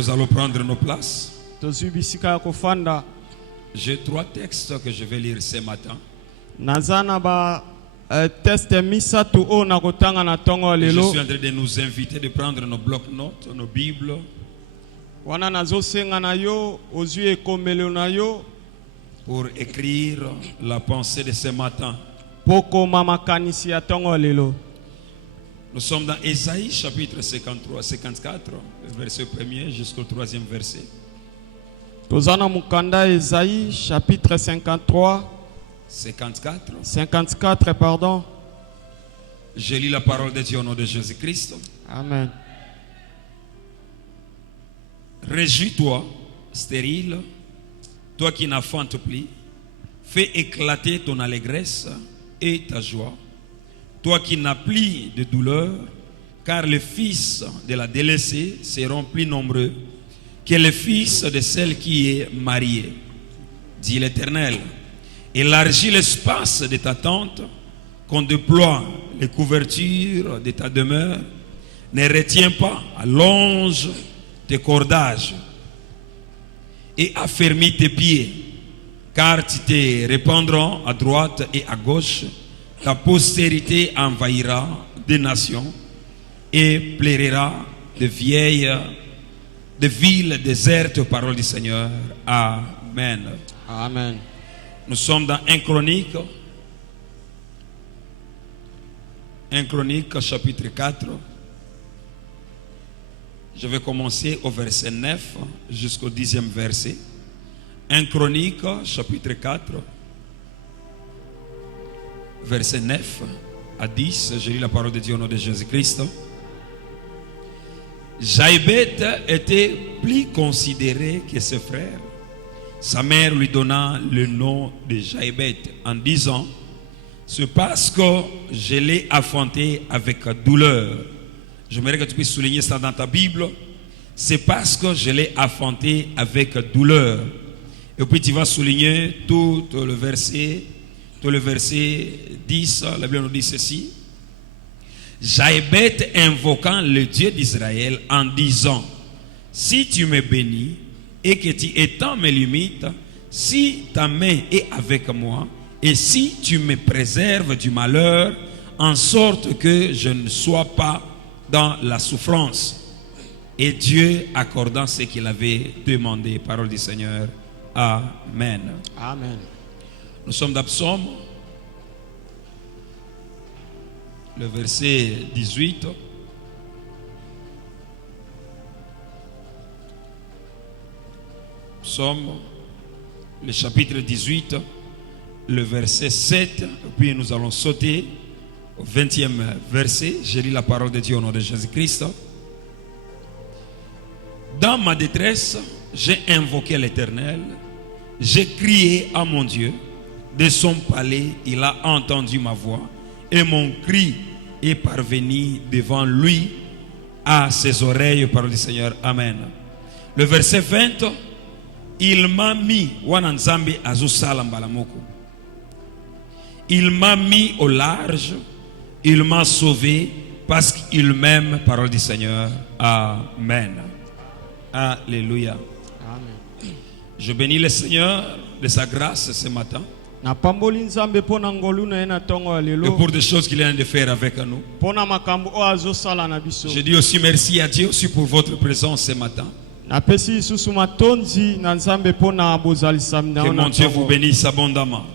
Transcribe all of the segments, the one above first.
Nous allons prendre nos places. tozwi bisika ya kofanda. J'ai 3 textes que je vais lire ce matin. Naza na ba teste misatu o na kotanga na tongo Et je lelo. suis en train de nous inviter de prendre nos blocs-notes, nos Bibles, Wana nazosenga na yo ozwi ekomelo na yo pour écrire la pensée de ce matin. poko makanisi ya tongo lelo. Nous sommes dans Ésaïe chapitre 54, verset 1er jusqu'au 3e verset. Tozana mukanda Esaïe chapitre 54 pardon. Je lis la parole de Dieu au nom de Jésus-Christ. Amen. Réjouis-toi, stérile, toi qui n'enfantes plus, fais éclater ton allégresse et ta joie, toi qui n'as plus de douleur, car les fils de la délaissée seront plus nombreux que les fils de celle qui est mariée, dit l'Éternel. Élargis l'espace de ta tente, qu'on déploie les couvertures de ta demeure, ne retiens pas, allonge tes cordages et affermis tes pieds, car tu te répandras à droite et à gauche. Ta postérité envahira des nations et plaira de villes désertes, parole du Seigneur. Amen. Amen. Nous sommes dans 1 Chronique chapitre 4. Je vais commencer au verset 9 jusqu'au 10e verset. 1 Chronique chapitre 4. Verset 9 à 10, je lis la parole de Dieu au nom de Jésus-Christ. Jaïbet était plus considéré que ses frères. Sa mère lui donna le nom de Jaïbet en disant: c'est parce que je l'ai enfanté avec douleur. J'aimerais que tu puisses souligner ça dans ta Bible. C'est parce que je l'ai enfanté avec douleur. Et puis tu vas souligner tout le verset 10, la Bible nous dit ceci. Jaïbet invoquant le Dieu d'Israël en disant: si tu me bénis et que tu étends mes limites, si ta main est avec moi et si tu me préserves du malheur, en sorte que je ne sois pas dans la souffrance. Et Dieu accordant ce qu'il avait demandé. Parole du Seigneur. Amen. Amen. Nous sommes dans Psaume, le verset 18. Psaume, le chapitre 18, le verset 7. Puis nous allons sauter au 20e verset. Je lis la parole de Dieu au nom de Jésus-Christ. Dans ma détresse, j'ai invoqué l'Éternel. J'ai crié à mon Dieu. De son palais, il a entendu ma voix et mon cri est parvenu devant lui à ses oreilles, parole du Seigneur. Amen. Le verset 20, il m'a mis, il m'a mis au large, il m'a sauvé parce qu'il m'aime, parole du Seigneur. Amen. Alléluia. Amen. Je bénis le Seigneur de sa grâce ce matin. Na pamboli nzambe pona ngolu na ena tongo Et lelo. pour des choses qu'il est en train de faire avec nous. Pona makambo o azosala na biso. Je dis aussi merci à Dieu aussi pour votre présence ce matin. Na pesi susu matonzi na nzambe pona bozalisa mna. Que mon Dieu vous bénisse abondamment.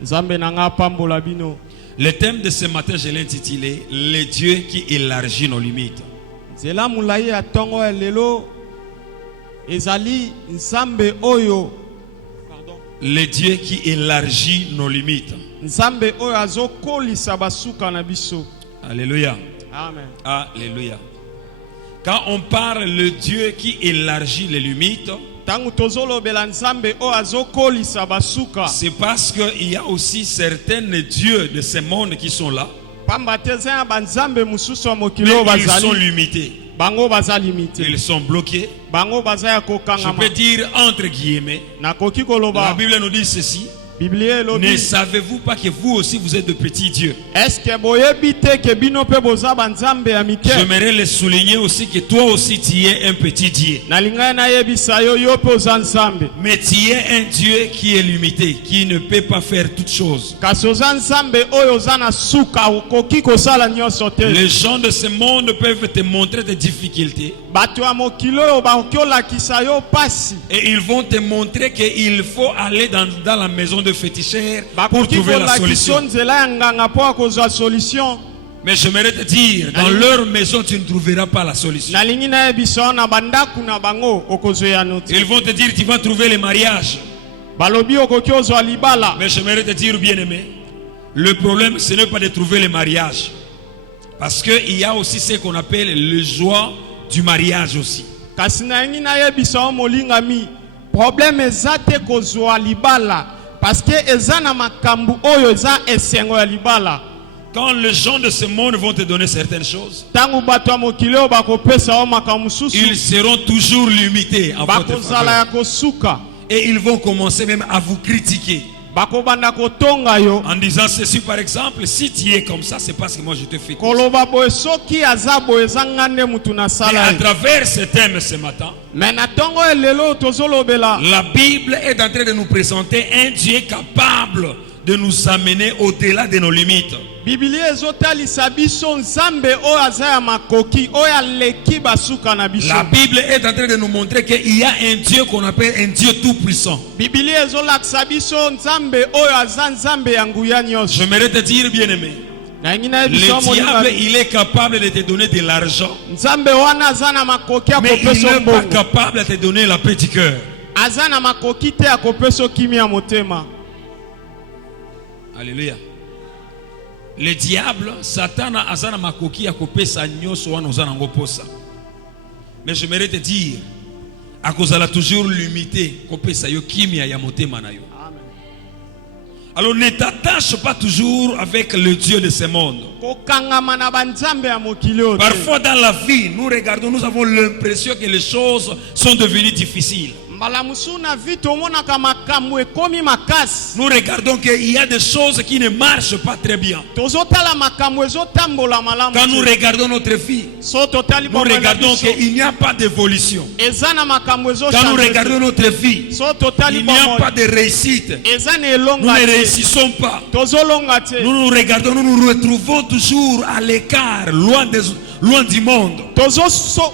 Nzambe na nga pambola bino. Le thème de ce matin, je l'ai intitulé le Dieu qui élargit nos limites. Zela mulayi ya tongo lelo ezali nzambe oyo. Le Dieu qui élargit nos limites. Nzambe oyo azokolisa basuka na biso. Alléluia. Amen. Alléluia. Quand on parle le Dieu qui élargit les limites, Tangu tozolobela nzambe oyo azokolisa basuka. c'est parce qu'il y a aussi certains dieux de ce monde qui sont là. Pamba tezena banzambe mususu wa Mais mokilo ils sont bazali. limités. Bango baza limité. Ils sont bloqués. Bango baza ya Je kokangama. peux dire entre guillemets. Nakoki La koloba. Bible nous dit ceci. Biblie Ne elobi savez-vous pas que vous aussi vous êtes de petits dieux? est-ce que boyebi te ke bino pe boza banzambe ya mike? J'aimerais le souligner aussi que toi aussi tu es un petit Dieu. Nalingai nayebisa yo yo pe oza nzambe. Mais tu es un Dieu qui est limité, qui ne peut pas faire toutes choses. Kasi oza nzambe oyo oza na suka okoki kosala nyonso te. Les gens de ce monde peuvent te montrer des difficultés. Bato ya mokili oyo bakoki olakisa yo pasi. Et ils vont te montrer qu'il faut aller dans la maison de féticheurs pour Bakoki trouver la kolakisa solution. nzela ya nganga po akozwa solution. Mais j'aimerais te dire, dans leur maison, tu ne trouveras pas la solution. Nalingi nayebisa na bandaku na bango okozwa noti. Ils vont te dire, tu vas trouver le mariage. Balobi okoki ozwa libala. Mais j'aimerais te dire, bien-aimé, le problème, ce n'est pas de trouver le mariage. Parce qu'il y a aussi ce qu'on appelle le joie du mariage aussi. Kasi nalingi nayebisa o molingami. Problème eza te kozwa libala. Parce que eza na makambu oyo eza esengo ya libala. Quand les gens de ce monde vont te donner certaines choses, Tangu bato ya mokili oyo bakopesa o makambu susu. ils seront toujours limités en votre Bakozala ya faveur. kosuka. Et ils vont commencer même à vous critiquer. Bakobanda kotonga yo. En disant ceci par exemple, si tu es comme ça, c'est parce que moi je te fais. Koloba boye soki aza boye eza ngande mutu na Et sala à ye. travers ce thème ce matin, Mais na tongo elelo tozolobela. la Bible est en train de nous présenter un Dieu capable de nous amener au-delà de nos limites. Biblia ezotalisa biso nzambe oyo aza ya makoki oyo aleki basuka na biso. La Bible est en train de nous montrer qu'il y a un Dieu qu'on appelle un Dieu tout-puissant. Biblia ezolakisa biso nzambe oyo aza nzambe ya nguya nyonso. J'aimerais te dire, bien-aimé, Nalingi nayebisa le diable, molingami. il est capable de te donner de l'argent, Nzambe wana aza na makoki ya mais il kopesa n'est pas mbongo. capable de te donner la petite cœur. Aza na makoki te ya kopesa kimi ya motema. Alléluia. Le diable, Satan a azana makoki ya kopesa nyoso wana ozana ngo posa. Mais j'aimerais te dire, akozala toujours limité kopesa yo kimia ya motema na yo. Alors ne t'attache pas toujours avec le Dieu de ce monde. Kokangama na banzambe ya mokili oyo te. Parfois dans la vie, nous regardons, nous avons l'impression que les choses sont devenues difficiles. Mbala musu na vi tomonaka makambo ekomi makasi. Nous regardons qu'il y a des choses qui ne marchent pas très bien. Tozotala makambo ezotambola malamu. Quand nous regardons notre vie, So totali nous regardons qu'il n'y a pas d'évolution. eza na makambo Quand nous ezochanger. regardons notre vie, So totali il n'y a pas de réussite. eza na Nous elonga ne te. réussissons pas. Tozolonga te. Nous nous regardons, nous nous retrouvons toujours à l'écart, loin du monde.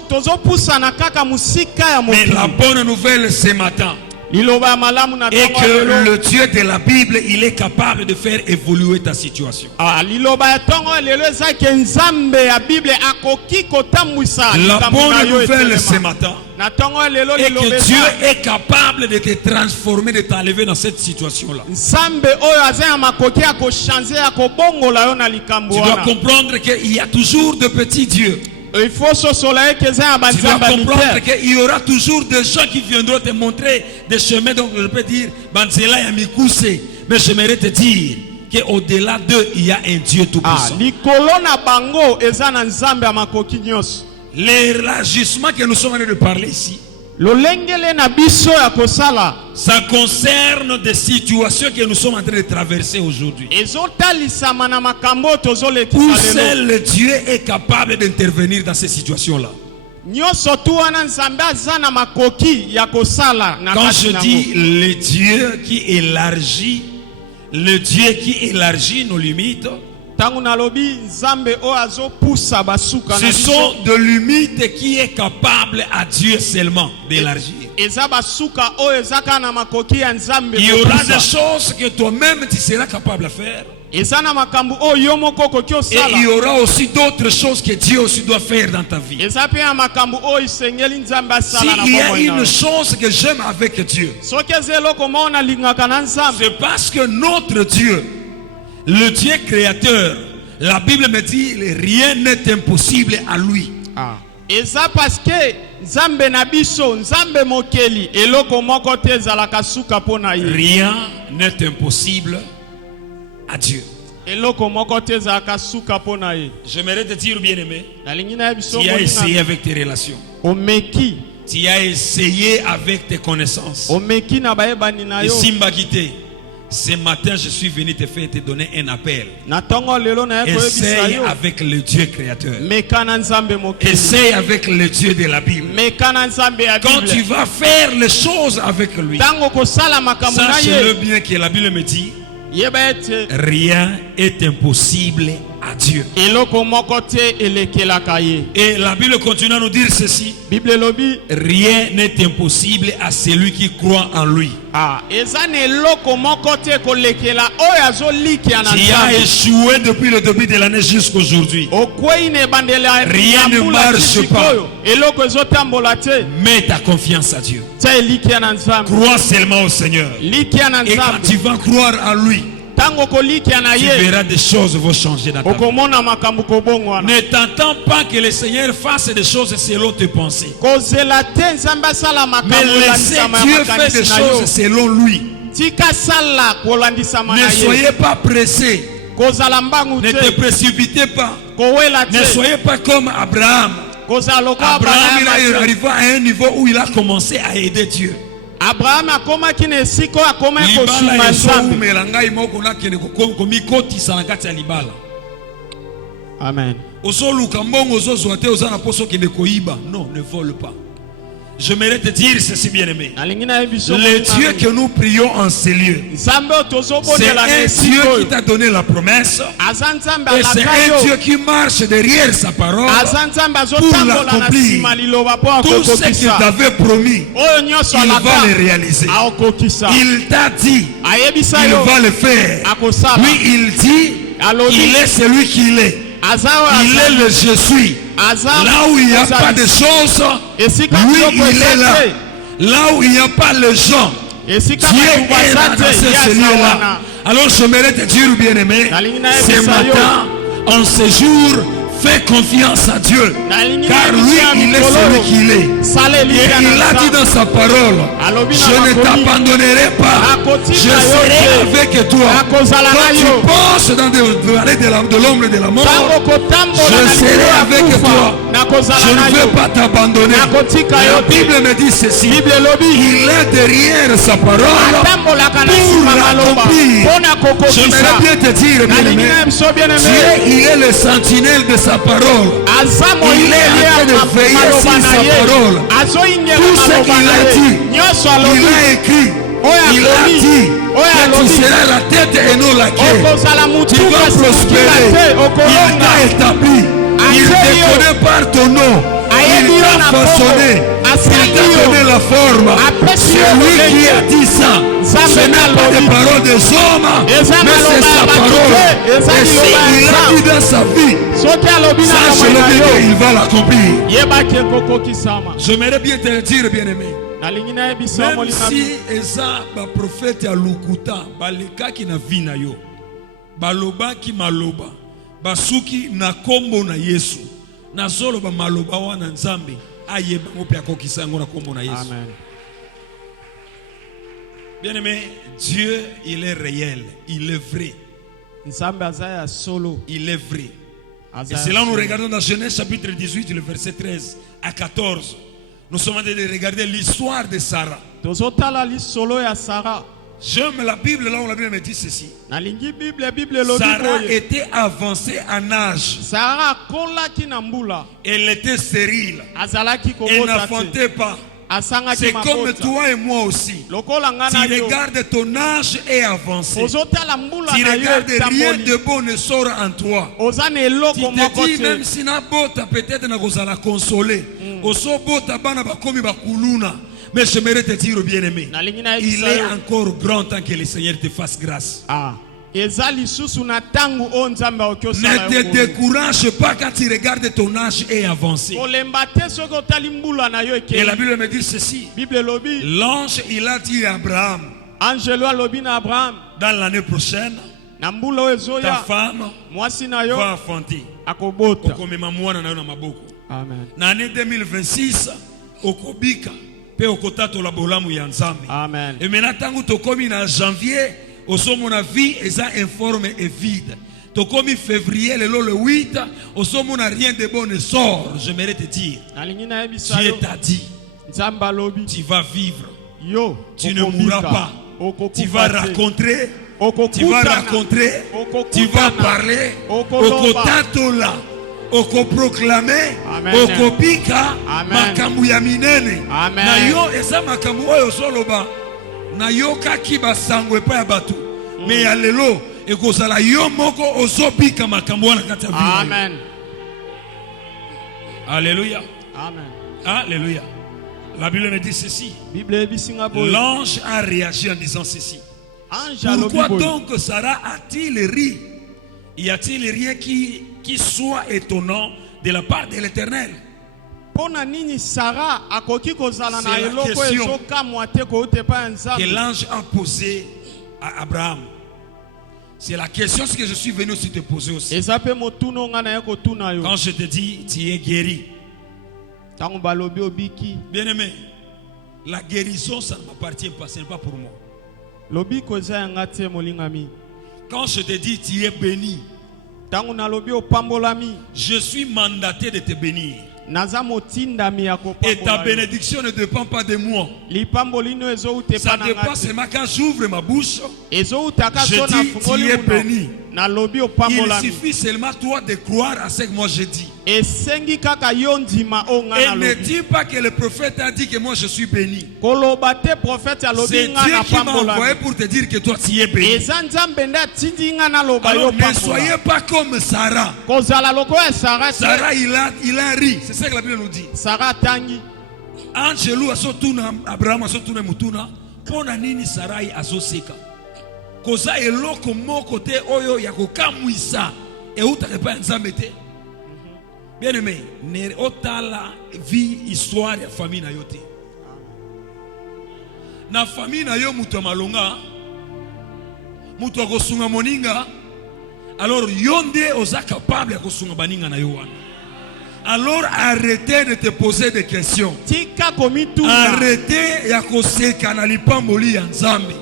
Tozopusana kaka musika ya Mais la mokili. bonne nouvelle ce matin Liloba ya malamu na est tongo que lelo. le Dieu de la Bible, il est capable de faire évoluer ta situation. Liloba ya tongo lelo eza ke nzambe ya Bible akoki kotambwisa La likambo na bonne yo nouvelle ce etelema. matin Na tongo lelo est liloba que Dieu eza est capable de te transformer, de t'enlever dans cette situation-là. nzambe oyo aza ya makoki ya kochange ya kobongola yo na likambo Tu dois wana. comprendre qu'il y a toujours de petits dieux. Il faut sosola eke eza ya Tu dois banzambe ya comprendre mike. qu'il y aura toujours des gens qui viendront te montrer des chemins. Donc je peux dire, Banzela ya Mikuse. Mais j'aimerais te dire qu'au-delà d'eux, il y a un Dieu tout-puissant. Likolo na bango eza na nzambe ya makoki nyonso. L'élargissement que nous sommes en train de parler ici, Lolengele na biso ya kosala ça concerne des situations que nous sommes en train de traverser aujourd'hui. ezotalisama na makambo Où tozolekisa lelo. seul Dieu est capable d'intervenir dans ces situations-là. Nyonso tu wana nzambe aza na makoki ya kosala na Quand kati je na dis yango. le Dieu qui élargit nos limites, Tangu nalobi nzambe oyo azopusa basuka na ce biso. sont des limites qui est capable à Dieu seulement d'élargir. Eza basuka oyo ezaka na makoki ya nzambe Il y aura des kopusa. choses que toi-même tu seras capable de faire. Eza na makambo oyo yo moko okoki Et osala. il y aura aussi d'autres choses que Dieu aussi doit faire dans ta vie. Eza pe ya makambo oyo isengeli nzambe asala na S'il y a bomoi na une yo. chose que j'aime avec Dieu, Soki eza eloko moko nalingaka na nzambe. c'est parce que notre Dieu, le Dieu créateur, la Bible me dit rien n'est impossible à lui. Eza parce que nzambe na biso nzambe mokeli eloko moko te ezalaka suka mpo na ye. Rien n'est impossible à Dieu. Eloko moko te ezalaka suka mpo na ye. J'aimerais te dire, bien-aimé, Nalingi na ye biso tu as essayé molingami. avec tes relations, Omeki. tu as essayé avec tes connaissances. Omeki na bayebani na Et yo. Simbagité, Ce matin, je suis venu te donner un appel. Na tongo lelo na yako Essaye yebisa yo. avec le Dieu créateur. Mekana nzambe mokili. Essaye avec le Dieu de la Bible. Mekana nzambe ya Quand tu Bible. vas faire les choses avec lui, Tango kosala makambo na sache-le ye. bien que la Bible me dit, Yeba ete rien est impossible à Dieu. eloko moko te elekelaka ye. Et la Bible continue à nous dire ceci, Bible lobi rien n'est impossible à celui qui croit en lui. eza na eloko moko te kolekela oyo azolikia na Qui a nzambe. échoué depuis le début de l'année jusqu'aujourd'hui. Okwei na ebandela Rien ne marche pas. eloko ezotambola te. Mets ta confiance à Dieu. Tia elikia na nzambe. Crois seulement au Seigneur. Likia na Et quand tu nzambe. vas croire en lui, Tango kolikia na tu ye. verras des choses vont changer dans ta vie. Okomona makambo kobongwana. Ne t'attends pas que le Seigneur fasse des choses selon tes pensées. Kozela te nzambe asala Mais makambo laissez landisama ya Dieu faire des makanisi na yo. choses selon lui. Tika sala kolandisama Ne na ye. soyez pas pressés. Kozala mbangu Ne te te. précipitez pas. Kowela Ne te. soyez pas comme Abraham. Kozala lokola Abraham, il est Abraham. arrivé à un niveau où il a commencé à aider Dieu. Abraham akomaki na esika oyo akomaki Libala kosuma ezo nzambe. umela ngai moko nakende komikotisa na kati ya libala. Amen. Ozoluka mbongo ozozwa te oza na poso kende koyiba. Non, ne vole pas. J'aimerais te dire ceci, bien-aimé. Nalingi na yebiso Le Dieu que nous prions en ces lieux, nzambe oyo c'est tozobondela na un Dieu esika qui oyo t'a donné la promesse. aza nzambe Et c'est alaka un Dieu yo. qui marche derrière sa parole. Aza nzambe azotambola na l'accomplir. nsima liloba mpo Tout ce qu'il akokokisa t'avait promis, oyo nyonso il va alaka le réaliser. aokokisa. Il t'a dit, Ayebisa il yo va le faire. akosala. Oui, il dit, Alobi. il est celui qu'il est. Aza Il est le je suis. Aza Là où il n'y a pas de choses, esika lui, biloko il est là. eza Là où il n'y a pas les gens, te esika Dieu bato est baza là te dans ce ye aza lieu-là. wana. Alors j'aimerais te dire, bien-aimé, Nalingi na ce yebisa yo. matin, en ce jour, fais confiance à Dieu. Nalingi na Car yebisa lui, ya il est mikolo celui oyo. qu'il est. Sala Et elikia na il a dit nzambe. dans sa parole, Alobi na je ne makomi. t'abandonnerai pas, Akotika je yo serai te. avec toi. Akozala na Quand tu yo. penses dans des vallées de l'ombre et de la mort, Tango kotambola je na serai likolo ya avec kufa, toi. nakozala Je na ne yo. veux pas t'abandonner. Nakotika yo La te. Bible me dit ceci, Bible elobi il est derrière sa parole atambolaka na pour nsima maloba l'accomplir. mpo na kokokisa. J'aimerais bien te dire, Nalingi bien-aimé, na biso bien Dieu, aimé. il est le sentinelle de sa parole. Aza Il moyinde est en train de ya veiller maloba sur na sa ye. parole. Azoyingela Tout ce maloba qu'il na a ye. dit, Nyonso il alobi. a écrit, Oyo il a alobi. dit Oyo que tu alobi. seras la tête et non la queue. Okozala Tu mutu vas kasi mokila prospérer. te Il okolonga. t'a établi. Il te Ayebi yo. connaît par ton nom. Ayebi Il yo t'a na façonné. bongo. Il Asali t'a yo. donné la forme. Apesi yo C'est lui lolenge. qui a dit ça. Nzambe Ce n'est pas alobi. des paroles des hommes, Eza mais c'est maloba sa ya bato parole. te. Eza Et liloba ya s'il a Nzambe. dit dans sa vie, Soki alobi na sache-le kamoi na bien yo qu'il va l'accomplir. yebaki ekokokisama. J'aimerais bien te le dire, bien-aimé. Nalingi nayebisa Même molinga si eza ba prophète ya lukuta balekaki na vi na yo balobaki maloba basuki na kombo na Yesu nazoloba maloba wana Nzambe ayeba ngo pe akokisa yango na kombo na Yesu. Amen. Bien-aimé, Dieu il est réel, il est vrai, Nzambe aza ya solo. il est vrai. Aza Et ya c'est là nous solo. regardons dans Genèse chapitre 18 le verset 13 à 14. Nous sommes en train de regarder l'histoire de Sarah. Tozotala lisolo ya Sara. J'aime la Bible, là où la Bible me dit ceci. Nalingi Bible elobi Sarah boye. était avancée en âge. Sara akolaki na mbula. Elle était stérile. Azalaki Elle kobota te. n'enfantait pas. Asangaki C'est comme mabota. toi et moi aussi. Lokola nga Tu na yo. regardes ton âge est avancé. Ozotala mbula Tu na yo regardes rien etamboli. de bon ne sort en toi. Oza na Tu eloko moko te dis même te. si na bota peut-être na kozala consolé. Oso bota bana bakomi bakuluna. Mais j'aimerais te dire bien-aimé. Nalingi na Il yebisa est yo. encore grand temps que le Seigneur te fasse grâce. Ah. Eza lisusu na tangu o Nzambe Ne okosala te yo. décourage pas quand tu regardes ton âge est avancé. Kolemba te soki otali mbula na yo Et la ekei. Bible me dit ceci. Bible elobi. L'ange, il a dit à Abraham, Angelo alobi na Abraham. dans l'année prochaine, Na mbula oyo ta ezoya. femme Mwasi na yo va enfanter. akobota. Okomema mwana na yo na maboko. Amen. Na année 2026, okobika pe okotatola bolamu ya Nzambe. Amen. Et maintenant tangu tokomi na janvier, osomona vie eza informe et vide. Tokomi février le 8, osomona rien de bon ne sort. J'aimerais te dire, Nalingi nayebisa Dieu yo. t'a dit, Nzambe alobi. tu vas vivre. Yo. Tu ne okobika. mourras pas. tu vas rencontrer, tu vas Okokutana. rencontrer, Okokutana. tu vas parler, Okoloba. okotatola, okoproclamer, Amen. okopika, Amen. makambu ya minene. Amen. Na yo eza makambu oyo soloba. Na yo kaki basango epa ya bato. Me ya lelo ekozala yo moko ozobika makambu wana kati ya vida. Amen. Alléluia. Amen. Alléluia. La Bible me dit ceci. Bible ebisinga boye. L'ange a réagi en disant ceci. Ange alobi Pourquoi boye. donc Sarah a-t-il ri? Y a-t-il rien qui soit étonnant de la part de l'Éternel? Pona nini Sarah akoki kozala na C'est la eloko question ezokamwa te koute pa Que nzambe. l'ange a posé à Abraham. C'est la question que je suis venu aussi te poser aussi. Eza pe motuno nga na ye kotuna yo. Quand je te dis tu es guéri. Tango balobi obiki. Bien-aimé, la guérison ça ne m'appartient pas, ce n'est pas pour moi. Lobi koza yanga te molingami. Quand je te dis tu es béni, Tango na lobi opambolami. je suis mandaté de te bénir. Naza motindami ya Et ta kopambola. bénédiction ne dépend pas de moi. Lipambolino ezoute Ça pa na dépend ngate. seulement quand j'ouvre ma bouche. Ezoutaka Je so na dis, fungoli tu es muno. béni. Na lobi Il opambolami. suffit seulement toi de croire à ce que moi je dis. Esengi kaka yo ndima o nga na Et ne lobi. dis pas que le prophète a dit que moi je suis béni. Koloba te prophète alobi C'est nga Dieu na qui m'a envoyé pambolami. pour te dire que toi tu es béni. Eza nzambe nde atindi nga na loba yo Alors ne pambola. soyez pas comme Sarah. Kozala lokola ya Sarah te. Sarah il a ri. C'est ça que la Bible nous dit. Sarah tangi. Angelo asotuna Abraham asotuna mutuna. Pona nini Sarai azoseka. Koza eloko moko te oyo ya kokamwisa eutaka pa nzambe te. Bien aimé, ne otala vie histoire ya famille na yo te. Na famille na yo mutu malonga, mutu akosunga moninga, alors yo nde oza capable ya kosunga baninga na yo wana. Alors arrêtez de te poser des questions. Tika komituna. Arrêtez ya koseka na lipamboli ya nzambe.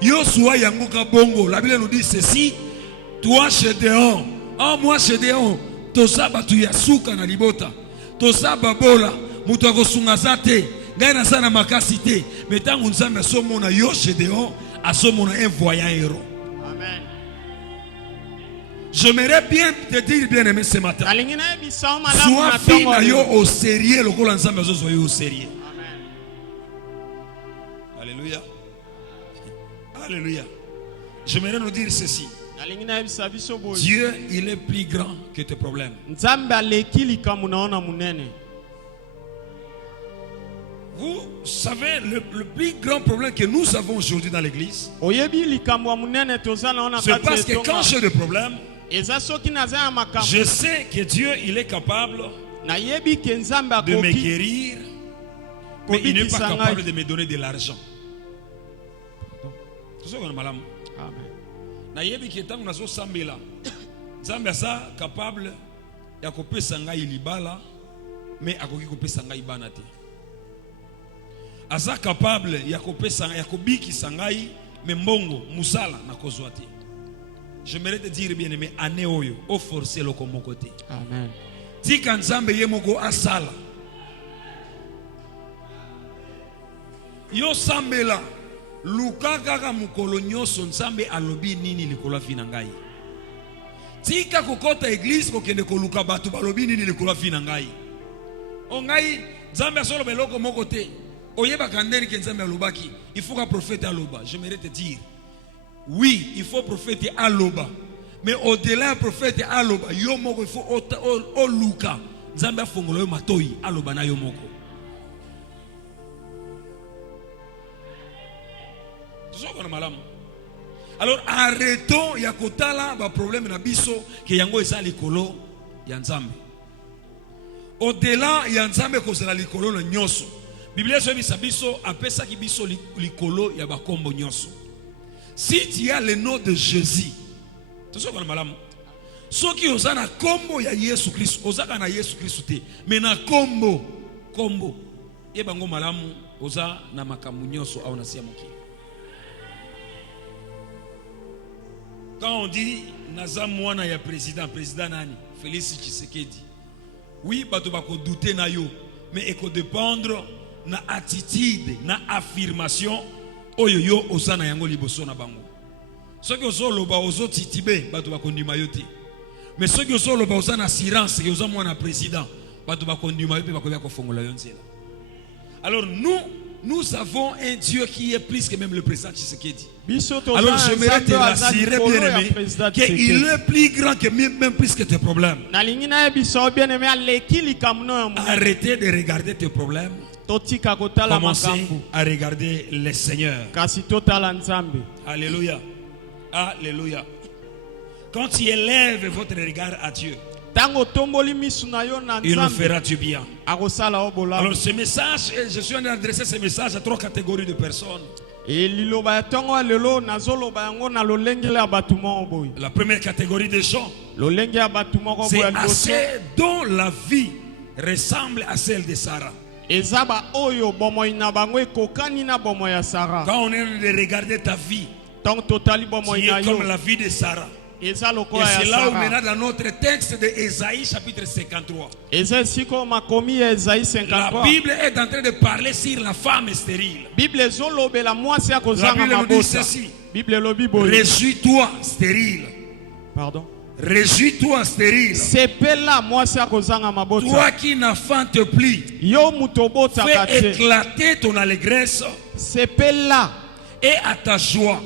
Yo soa yango ka bongo. La Bible nous dit ceci. Toi Gédéon. Oh moi Gédéon. Toza batu ya suka na libota. Toza babola. Mutu akosunga zate. Ngai na sana makasi te. Mais tangu nzambe asomona yo Gédéon. Asomona un voyant héros. Amen. J'aimerais bien te dire bien aimé ce matin. Kalingi na ebisa malamu Sois na fille tongo na yo yo. au sérieux. Lokola nzambe azozo yo au sérieux. Amen. Alléluia. Alléluia. J'aimerais nous dire ceci. Kalingi na ebisa biso boye. Dieu, il est plus grand que tes problèmes. Nzambe aleki likambo naona munene. Vous savez, le plus grand problème que nous avons aujourd'hui dans l'église, Oyebi likambo ya munene toza naona c'est parce que quand j'ai des problèmes, eza soki naza ya makambo. je sais que Dieu, il est capable Nayebi ke nzambe de me akoki. guérir, mais il n'est pas Kobikisa capable ngai. de me donner de l'argent. C'est ça qu'on a malamu. Amen. Nayebi ke tangu nazo sambela, Nzambe asa capable ya kopesa ngai libala, mais akoki kopesa ngai bana te. Asa capable ya kopesa ya kobikisa ngai mais mbongo musala na kozwa te. J'aimerais te dire bien aimé ane oyo o forcer loko moko te. Amen. Tika Nzambe ye moko asala. Yo sambela luka kaka mukolo nyonso Nzambe alobi nini likolo fina ngai. Tika kokota église kokende koluka batu balobi nini likolo fina ngai. O ngai Nzambe asolo beloko moko te. Oyeba kandeni ke Nzambe alobaki, il faut qu'un prophète aloba. J'aimerais te dire, oui, il faut prophète aloba. Mais au-delà du prophète aloba, yo moko il faut o luka. Nzambe afongolo yo matoi aloba na yo moko. Alors arrêtons ya kotala ba problème na biso ke yango eza likolo ya Nzambe. Au-delà ya Nzambe kozala likolo na nyonso. Biblia dit biso apesa ki biso likolo ya bakombo nyonso. Si tu as le nom de Jésus, tu sais quoi malamu? Soki ozana kombo ya Yesu Christ, ozaka na Yesu Christ te, mais na kombo yebango malamu oza na makamu nyonso au na sia mokili. Quand on dit naza mwana ya président nani? Félix Tshisekedi. Oui, bato bako douter na yo, mais eko dépendre na attitude, na affirmation oyo yo osana yango liboso na bango. Soki ozoloba ozotitibe bato bakondima yo te. Mais soki ozoloba osana assurance ke oza mwana président bato bakondima yo pe bakoya kofongola yo nzela. Alors nous avons un Dieu qui est plus que même le président Tshisekedi. Alors j'aimerais te rassurer, bien-aimé, qu'il est plus grand que même plus que tes problèmes. Arrêtez de regarder tes problèmes. Commencez à regarder le Seigneur. Alléluia. Alléluia. Quand tu élèves votre regard à Dieu, il nous fera du bien. Alors ce message, je suis en train d'adresser ce message à 3 catégories de personnes. La première catégorie de gens, c'est à ceux dont la vie ressemble à celle de Sarah. Quand on est de regarder ta vie, tu es comme la vie de Sarah. Et c'est là où maintenant dans notre texte de Ésaïe chapitre 53. La Bible est en train de parler sur la femme stérile. La Bible nous dit ceci. Réjouis-toi stérile. Pardon. Réjouis-toi stérile. Toi qui n'enfantes plus, fais éclater ton allégresse. Et à ta joie,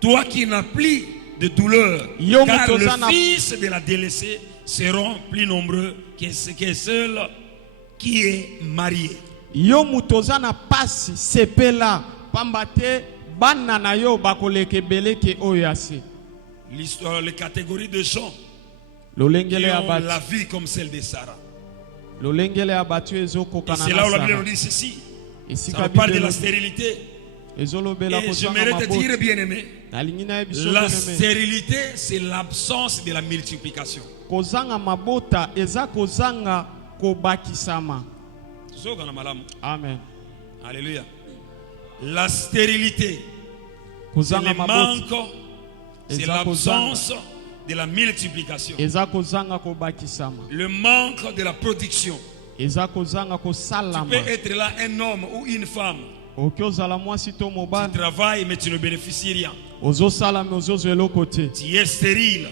toi qui n'as plus de douleur, car le fils de la délaissée seront plus nombreux que ceux qui est marié. L'histoire, les catégories de gens qui ont la vie comme celle de Sarah. Et c'est là où la Bible nous dit ceci. Ça parle de la stérilité. Et j'aimerais te dire, bien-aimé, la stérilité, c'est l'absence de la multiplication. Amen. Alléluia. La stérilité, c'est le manque, c'est l'absence de la multiplication. Le manque de la production. Tu peux être là un homme ou une femme. Tu travailles mais tu ne bénéficies rien. Tu es stérile.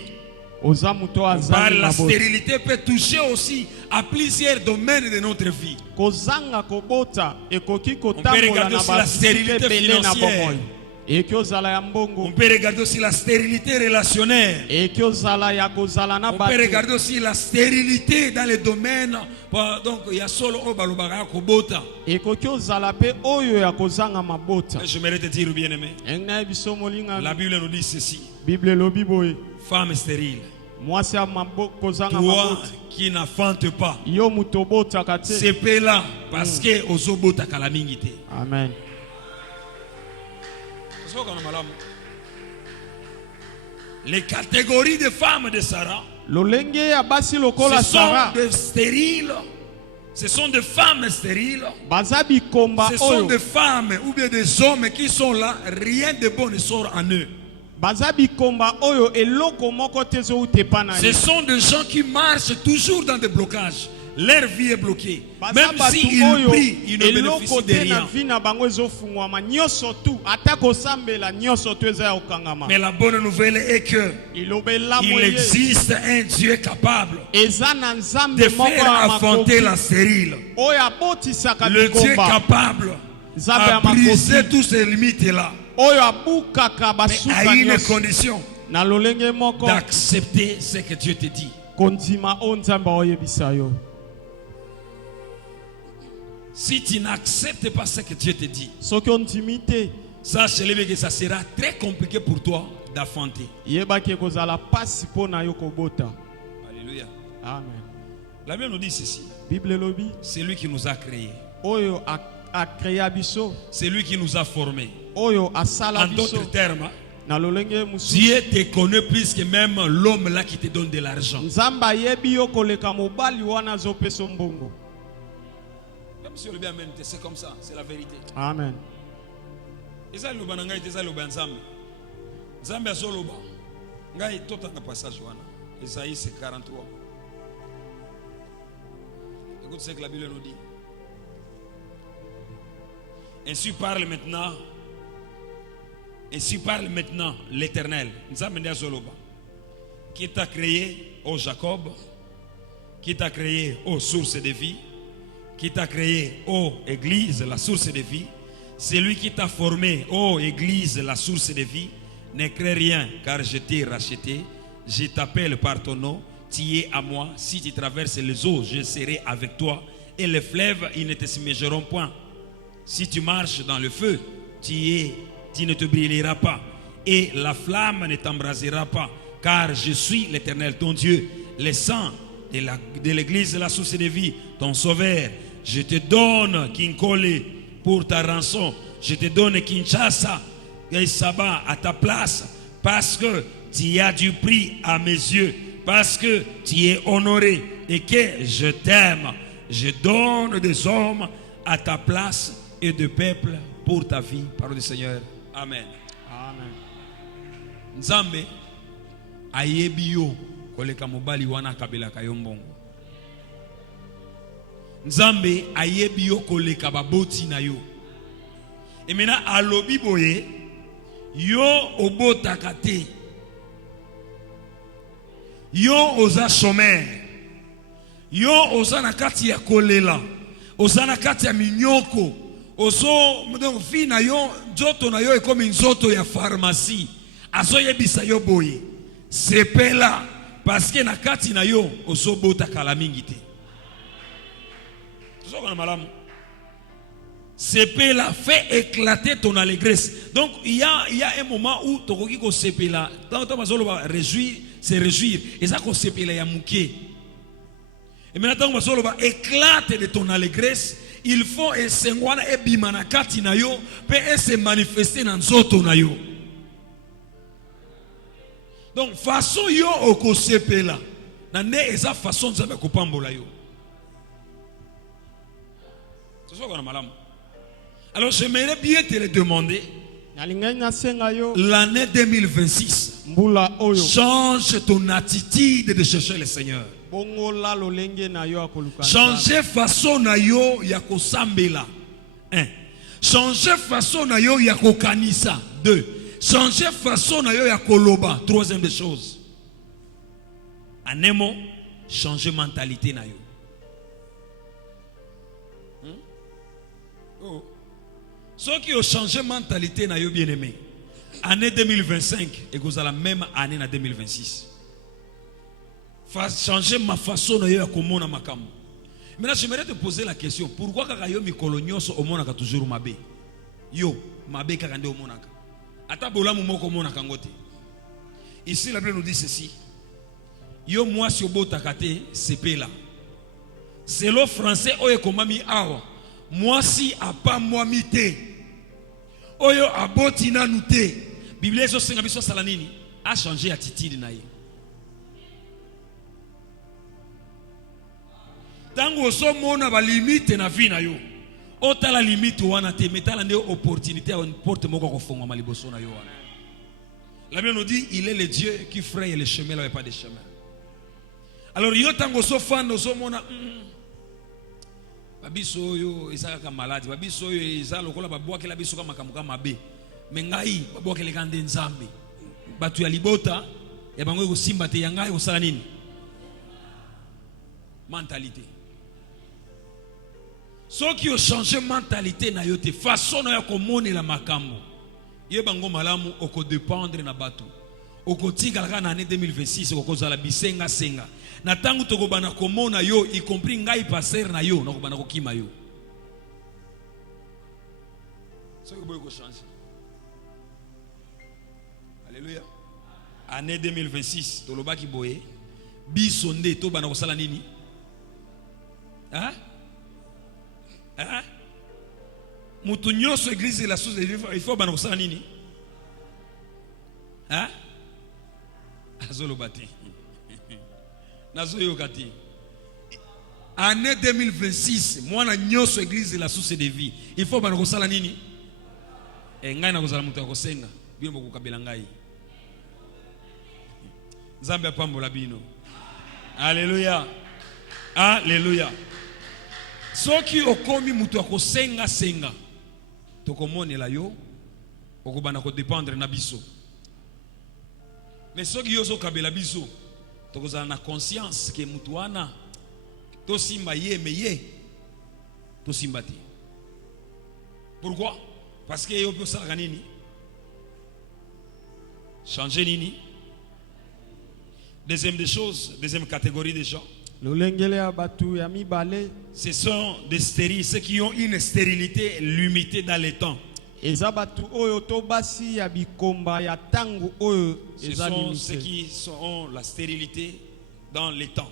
La stérilité peut toucher aussi à plusieurs domaines de notre vie. On peut regarder aussi la stérilité financière. On peut regarder aussi la stérilité relationnelle. On peut regarder aussi la stérilité dans les domaines. Donc il y a solo obalobara kobota. J'aimerais te dire, bien-aimé, la Bible nous dit ceci. Femme stérile, toi qui n'enfantes pas, c'est pas là parce que ozobota kalamingité. Amen. Les catégories de femmes de Sarah, ce sont des stériles, ce sont des femmes stériles, ce sont des femmes ou bien des hommes qui sont là, rien de bon ne sort en eux. Ce sont des gens qui marchent toujours dans des blocages. Leur vie est bloquée. Même s'ils prient, ils ne bénéficient de rien. Mais la bonne nouvelle est que il existe un Dieu capable de faire affronter la stérile. Le Dieu capable à briser toutes ces limites-là. Mais à une condition, d'accepter ce que Dieu te dit. Si tu n'acceptes pas ce que Dieu te dit, sache que ça sera très compliqué pour toi d'enfanter. Alléluia. Amen. La Bible nous dit ceci. C'est lui qui nous a créés. C'est lui qui nous a formés. En d'autres termes, Dieu te connaît plus que même l'homme là qui te donne de l'argent. Même si on le bien même, c'est comme ça, c'est la vérité. Amen. Esaïe 43. Écoute ce que la Bible nous dit. Ainsi parle maintenant Ainsi parle maintenant l'Éternel, qui t'a créé, ô Jacob, qui t'a créé, ô source de vie, qui t'a créé, ô Église, la source de vie. C'est lui qui t'a formé, ô Église, la source de vie. Ne crée rien, car je t'ai racheté. Je t'appelle par ton nom, tu es à moi. Si tu traverses les eaux, je serai avec toi. Et les fleuves, ils ne te submergeront point. Si tu marches dans le feu, tu ne te brûleras pas. Et la flamme ne t'embrasera pas. Car je suis l'Éternel, ton Dieu, le sang de l'Église, la source de vie, ton sauveur. Je te donne Kinkole pour ta rançon. Je te donne Kinshasa et Saba à ta place. Parce que tu as du prix à mes yeux. Parce que tu es honoré et que je t'aime. Je donne des hommes à ta place et de peuple pour ta vie. Parole du Seigneur. Amen. Amen. Nzambe ayebi yo koleka mobali wana kabela kayo mbongo. Nzambe ayebi yo koleka baboti na yo. Et maintenant alobi boye yo obotaka te. Yo oza chômeur. Yo oza na kati ya kolela. Oza na kati ya minyoko. Ozo donc fi na yo nzoto na yo ekomi nzoto ya pharmacie. Azo yebisa yo boye. Sepela parce que na kati na yo ozo bota kala mingi te. Tozoko na malamu. Sepela, fait éclater ton allégresse. Donc il y a un moment où tokoki ko sepela. Tant réjouir, c'est réjouir. Et ça ko sepela ya muke. Et maintenant que éclate de ton allégresse, il faut esengwana e bimana kati na yo pe se manifester dans nzoto na yo. Donc façon yo oko sepela na ne eza façon nzambe kopambola yo. C'est ça qu'on a malamu. Alors j'aimerais bien te le demander. L'année 2026, change ton attitude de chercher le Seigneur. Changer façon na yo ya kosambela. 1. Changer façon na yo ya kokanisa. 2. Changer façon na yo ya koloba. 3e des choses. En un mot, changer mentalité na yo. Oh. Ceux qui ont changé mentalité na yo bien aimé. Année 2025 et vous avez la même année en 2026. Changer ma façon de faire comme on a ma cam. Maintenant j'aimerais te poser la question, pourquoi quand yo mi colonios au monde a toujours mabe? Yo mabe kakande au monde. Ata bola mu moko monde kangote. Ici la Bible nous dit ceci. Yo moi si obota kate c'est là. C'est le français oye komami awa. Moi si a pas moi mité. Oyo aboti na nute. Bible so senga biso sala nini? A changer attitude na ye. Tango so mona ba limite na vie na yo. Ota la limite wana te metala nde opportunité on porte moko ko fongwa maliboso na yo wana. La Bible nous dit il est le Dieu qui fraye les chemins là et pas des chemins. Alors yo tango so fando so mona babiso yo isaka malade babiso yo isa lokola babwaki la biso kama kamuka mabe mengai babwaki le kande nzambe batu ya libota ya bango ko simba te yangai osala nini mentalité. Ceux qui ont changé mentalité na yo te façon na ko monela makambo ye bango malamu oko dépendre na bato oko tika la na année 2026 oko zala bisenga senga na tangu toko bana komona yo y compris ngai passer na yo na ko bana ko kima yo. Ce que boy ko changer. Alléluia. Année 2026 to lobaki boye biso nde to bana ko sala nini? Hein? Hein? Mutu nyoso église la source de vie il faut bana ko sala nini? Hein? Azolo bati. Nazo kati. Année 2026, moi na nyoso église la source de vie. Il faut bana ko sala nini? Ngai na ko sala mutu ko senga. Bino ko kabela ngai. Nzambe apambola bino. Alléluia. Alléluia. Soki okomi mutu ko senga senga. Tokomonela yo okobana ko dépendre na biso. Mais soki yo so kabela biso tokozala na conscience que mutu wana to simba ye me ye to simba te. Pourquoi? Parce que yo peut sala nini? Changer nini? Deuxième des choses, deuxième catégorie de gens, ce sont des stériles, ceux qui ont une stérilité limitée dans le temps. Ce sont ceux qui ont la stérilité dans le temps.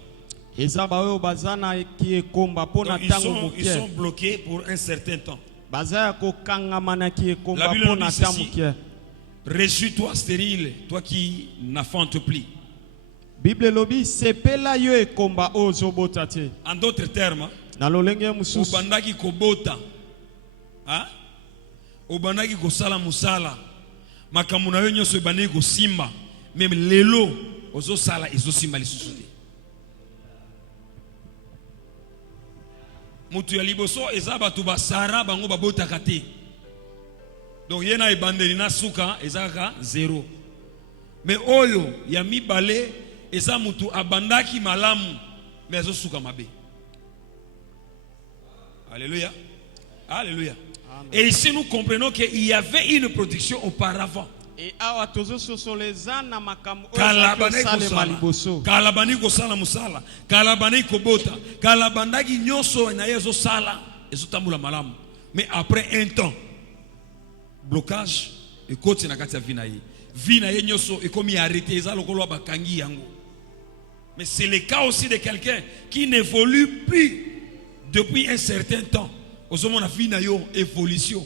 Donc ils sont bloqués pour un certain temps. La Bible nous dit ceci: réjouis-toi stérile, toi qui n'enfantes plus. En d'autres termes, obandaki kobota, obandaki kosala musala, makambo na yo nyonso ebandaki kosimba, même lelo ozosala ezosimba lisusu te. Mutu ya liboso eza batu basara bango babotaka te. Donc yena ebandeli na suka ezaka zéro. Mais oyo ya mibale eza mutu abandaki malamu mais azosuka mabe. Alléluia. Alléluia. Amen. Et ici nous comprenons qu'il y avait une production auparavant. Et kalabani kosala musala, kalabani kobota, kalabandaki nyoso na yezo sala ezotambula malamu. Mais après un temps, blocage et côté na kati ya vina ye. Vina ye nyoso ekomi arrêté eza lokolo bakangi yango. Mais c'est le cas aussi de quelqu'un qui n'évolue plus depuis un certain temps. Osomona vina yo évolution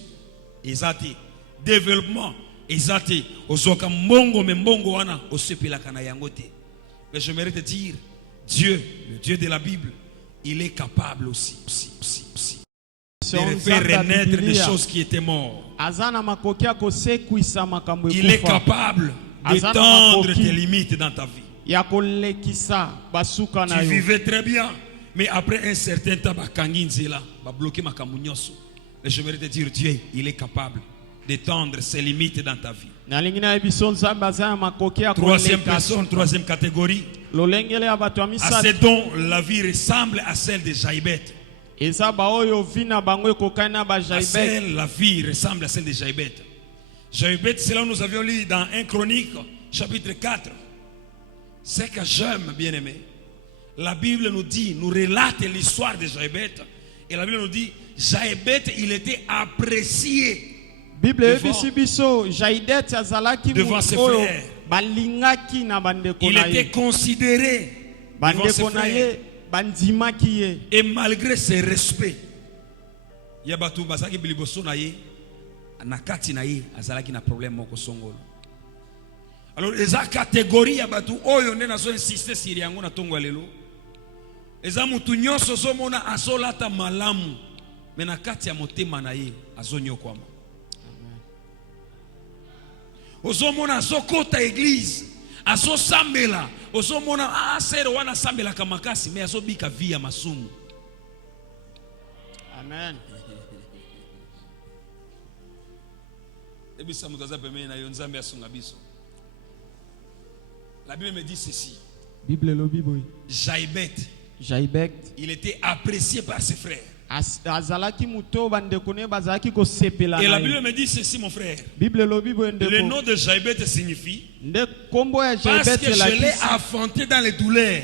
ezate, développement ezate, osoka mbongo mbongo wana osepelaka na yango te. Mais je mérite de dire, Dieu, le Dieu de la Bible, il est capable aussi de faire renaître des choses qui étaient mortes. Il est capable d'étendre tes limites dans ta vie. Tu vivais très bien, mais après un certain temps, bloqué ma kamunyoso. Mais je mérite de dire, Dieu, il est capable d'étendre ses limites dans ta vie. Troisième personne, troisième catégorie. À ce dont la vie ressemble à celle de Jaïbet. La vie ressemble à celle de Jaïbet. Jaïbet, c'est là où nous avions lu dans 1 Chronique, chapitre 4. C'est que j'aime, bien aimé. La Bible nous dit, nous relate l'histoire de Jaïbet. Et la Bible nous dit, Jaïbet, il était apprécié devant ses frères. Il était considéré devant ses frères. Et malgré ses respects, il y a batu basaki biliboso na ye, nakati na ye azalaki na problème moko songolo. Alors eza catégorie ya batu oyo nde nazo insister sur yango na tongo lelo. Eza mutu nyonso zomona azolata malamu, mais na kati ya motema na ye azonyokwama. Ozomona azokota église, azosambela, ozomona sere wana sambela kamakasi, mais azobika via masumu. Amen. La Bible me dit ceci. Jaïbet, il était apprécié par ses frères. Et la Bible me dit ceci, mon frère. Le nom de Jaïbet signifie parce que je l'ai affronté dans les douleurs.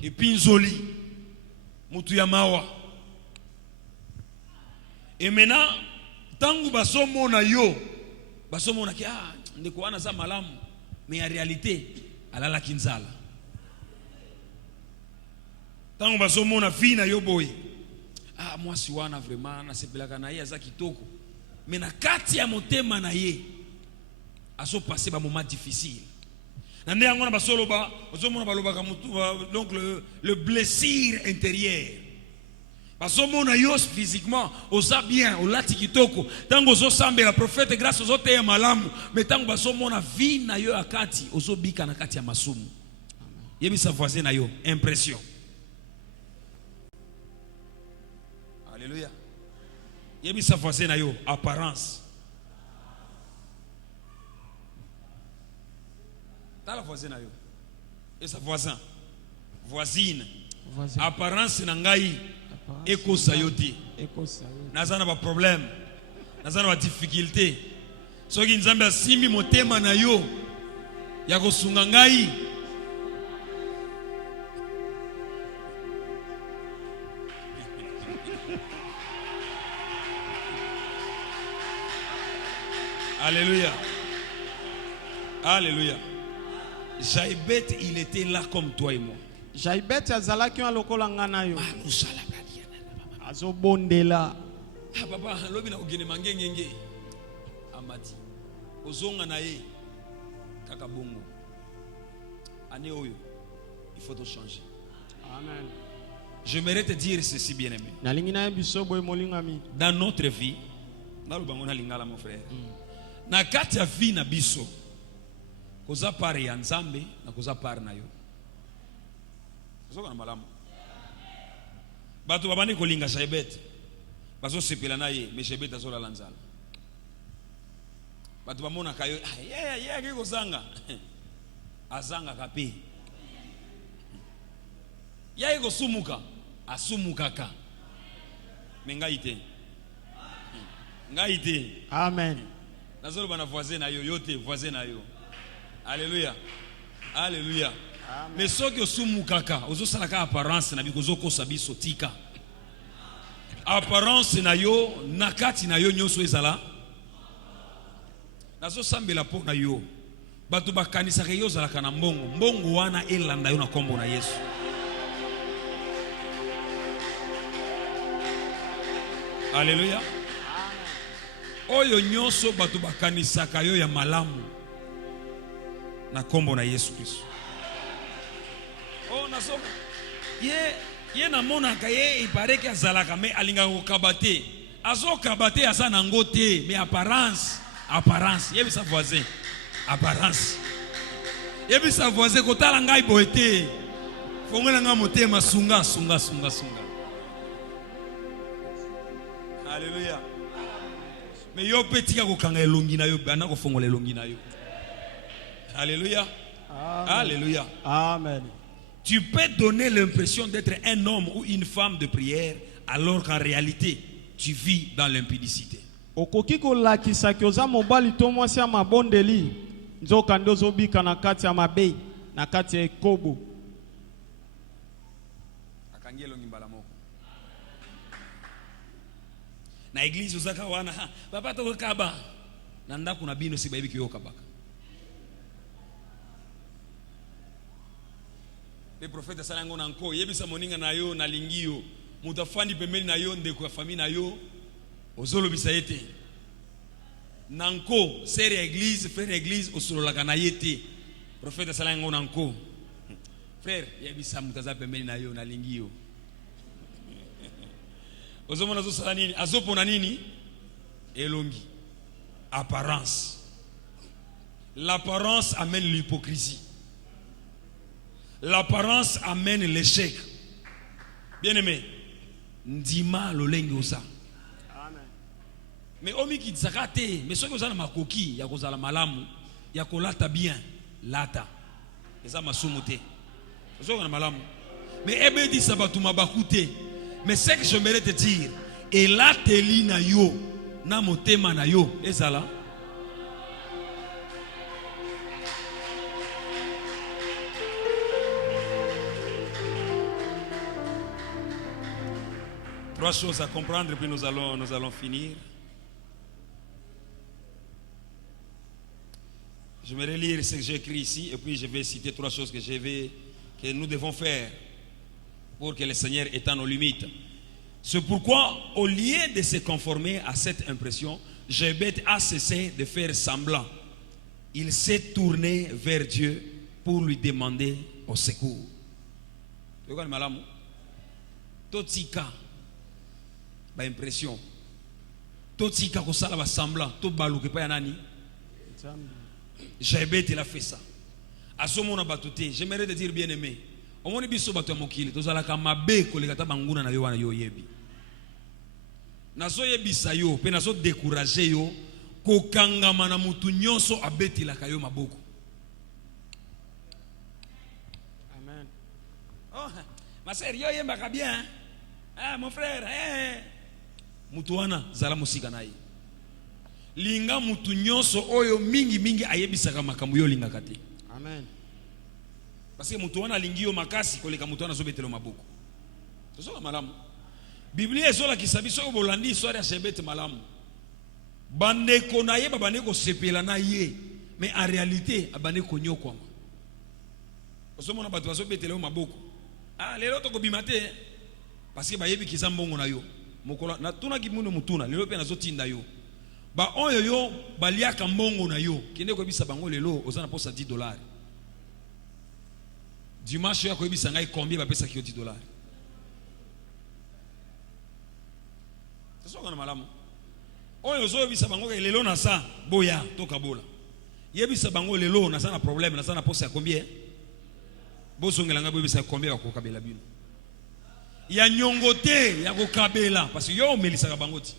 Et Pinzoli, Mutuyamawa. Et maintenant, tangu basomona yo, basomona ki ndeko wana za malamu, mais en réalité, alala kinzala. Tangu basomona fina yo boy. Moi si wana vraiment na sepelaka na ye za kitoko. Mais na kati ya motema na ye, aso passer ba moment difficile. Donc le blessure intérieur. Parce que physiquement, on sait bien, on l'a tikitoko. Tant que vous savez, le prophète grâce aux autres malamu, mais tant que vous avez vie na yo akati, ozo bika na kati ya masumu. Yebisa voisin na yo, impression. Alléluia. Yebisa voisin na yo, apparence. T'as la voisin na yo. Et sa voisin. Voisine. Apparence na ngai. Eko sayoti. Nazana ba problème. Nazana ba difficulté. Soki nzambe asimbi motema na yo. Ya kosunga ngai. Alléluia. Alléluia. Jaïbet, il était là comme toi et moi. Jaïbet azalaki wa lokola ngana yo. Azo bondela. Ah papa, lobi na ogene mangengenge. Amati. Ozonga na ye. Kaka bongo. Ane oyo. Il faut te changer. Amen. J'aimerais te dire ceci, bien-aimé. Dans notre vie, mon frère, na kati ya vie na biso, koza pare ya nzambe na koza pare na yo. Koza na malamu. Bato babani kolinga Jaïbet. Bazo sepela na ye, mais Jaïbet azola lanzala. Bato bamona kayo, ke kozanga. Azanga kape. Ya ko sumuka, asumukaka. Mengaite. Ngaite. Amen. Nazolo bana voisin na yo, yote voisin na yo. Alléluia. Alléluia. Mais soki osumukaka, ozosalaka apparence na bikozo kosa biso tika. Apparence na yo, nakati na yo nyoso ezala. Nazo sambela po na yo. Batu bakanisa ke yo zalaka na mbongo. Mbongo wana elanda yo na kombo na Yesu. Alléluia. Oyo nyoso batu bakanisaka yo ya malamu na kombo na Yesu Kristo. Oh naso ye na mona ka ye ipareke azalaka me alinga ko kabate. Azo kabate asa na ngote mais apparence yebi sa voisin apparence. Yebi sa voisin ko tala ngai boete. Fongola nga motema sunga. Alléluia. Mais yo petit ko kanga elongi na yo bana ko fongola elongi na yo. Alléluia. Amen. Alléluia. Amen. Tu peux donner l'impression d'être un homme ou une femme de prière alors qu'en réalité tu vis dans l'impudicité. Okoki ko lakisa kyoza mobali to mwasi ya mabondeli nzoka ndozo bika na kati ya mabe na kati ya ekobo. Akangi elongi mbala moko. Na église uzaka wana papa to kaba na ndako na bino si baibi kiyoka baka. Le prophète salango nanko yebisa moninga na yo na lingio mutafandi pembeni na yo ndeko ya famille na yo ozolo bisayete nanko sere ya église frère église osololaka na yete prophète salango nanko frère yebisa mutaza pembeni na yo na lingio ozomona zo sala nini azopona nini elongi apparence. L'apparence amène l'hypocrisie. L'apparence amène l'échec. Bien-aimé, ndima lolengi osa. Amen. Mais omi ki tsakate, mais soki ozala makoki ya kozala malamu, ya kolata bien, lata. Eza masumu te. Soki na malamu. Mais ebe di sabatu mabakute. Mais ce que j'aimerais te dire, et la teli na yo, na motema na yo, ezala. Trois choses à comprendre, puis nous allons finir. Je vais relire ce que j'ai écrit ici, et puis je vais citer trois choses que nous devons faire pour que le Seigneur étende nos limites. C'est pourquoi, au lieu de se conformer à cette impression, Jaïbet a cessé de faire semblant. Il s'est tourné vers Dieu pour lui demander au secours. Tu vois, madame, totika. Ba impression totika kosala ba semblant to baluke pa ya nani Jaïbet il a fait ça asomona batuté. J'aimerais te dire bien aimé. Omoni biso batu ya mokili tozalaka mabe koleka ta banguna na yo wana yo yebi. Naso yebisa yo pe naso décourager yo kokangama na mutu nyonso abetilaka yo maboko. Amen. Oh, ma sœur yo yembaka bien. Ah mon frère, mutu wana zala musika na ye. Linga mutu nyonso oyo mingi ayebisaka makambo yo lingaka te. Amen. Parce que mutu wana lingi yo makasi koleka mutu wana zobetelo maboko. Tozoka malamu. Biblia ezola kisabiso yo bolandi histoire ya sebete malamu. Bandeko na ye babandeko sepela na ye, mais en réalité abandeko nyokwama. Osomona batu bazobetelo maboko. Ah lelo to kobima te parce que bayebi kiza mbongo na yo. Mokola na tuna kimuno mutuna lelo pe nazotinda yo. Ba oyo yo baliaka mbongo na yo kende ko bisa bango lelo ozana posa $10. Dimanche yo ko bisa ngai combien ba pesa ki $10. Soka na malamu. Oyo zo bisa bango lelo na sa boya toka bola. Yebisa bango lelo na sa na problème na sa na posa combien? Boso ngelanga bo bisa combien ba ko kabela bino. Ya nyongote ya ko kabela parce que yo melisa ka bangoti.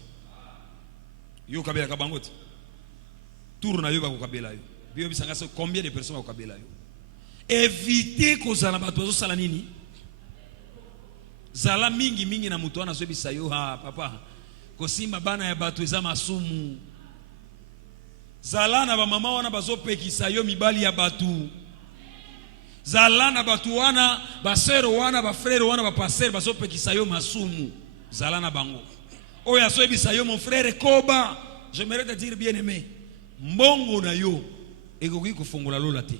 Yo kabela ka bangoti. Tour na yo ba ko kabela yo. Bio bisa ngasa combien de personnes ba ko kabela yo. Éviter ko zala bato zo sala nini? Zala mingi na mutu wana zo bisa yo ha papa. Kosimba bana ya bato eza masumu. Zala na ba mama wana bazo pekisa yo mibali ya batu. Zala na batu wana ba sœur wana ba frère wana ba pasteur bazo pekisa yo masumu. Zala na bango. Oya so ebisa yo mon frère Koba. J'aimerais te dire bien aimé. Mbongo na yo ekoki kofongola lola te.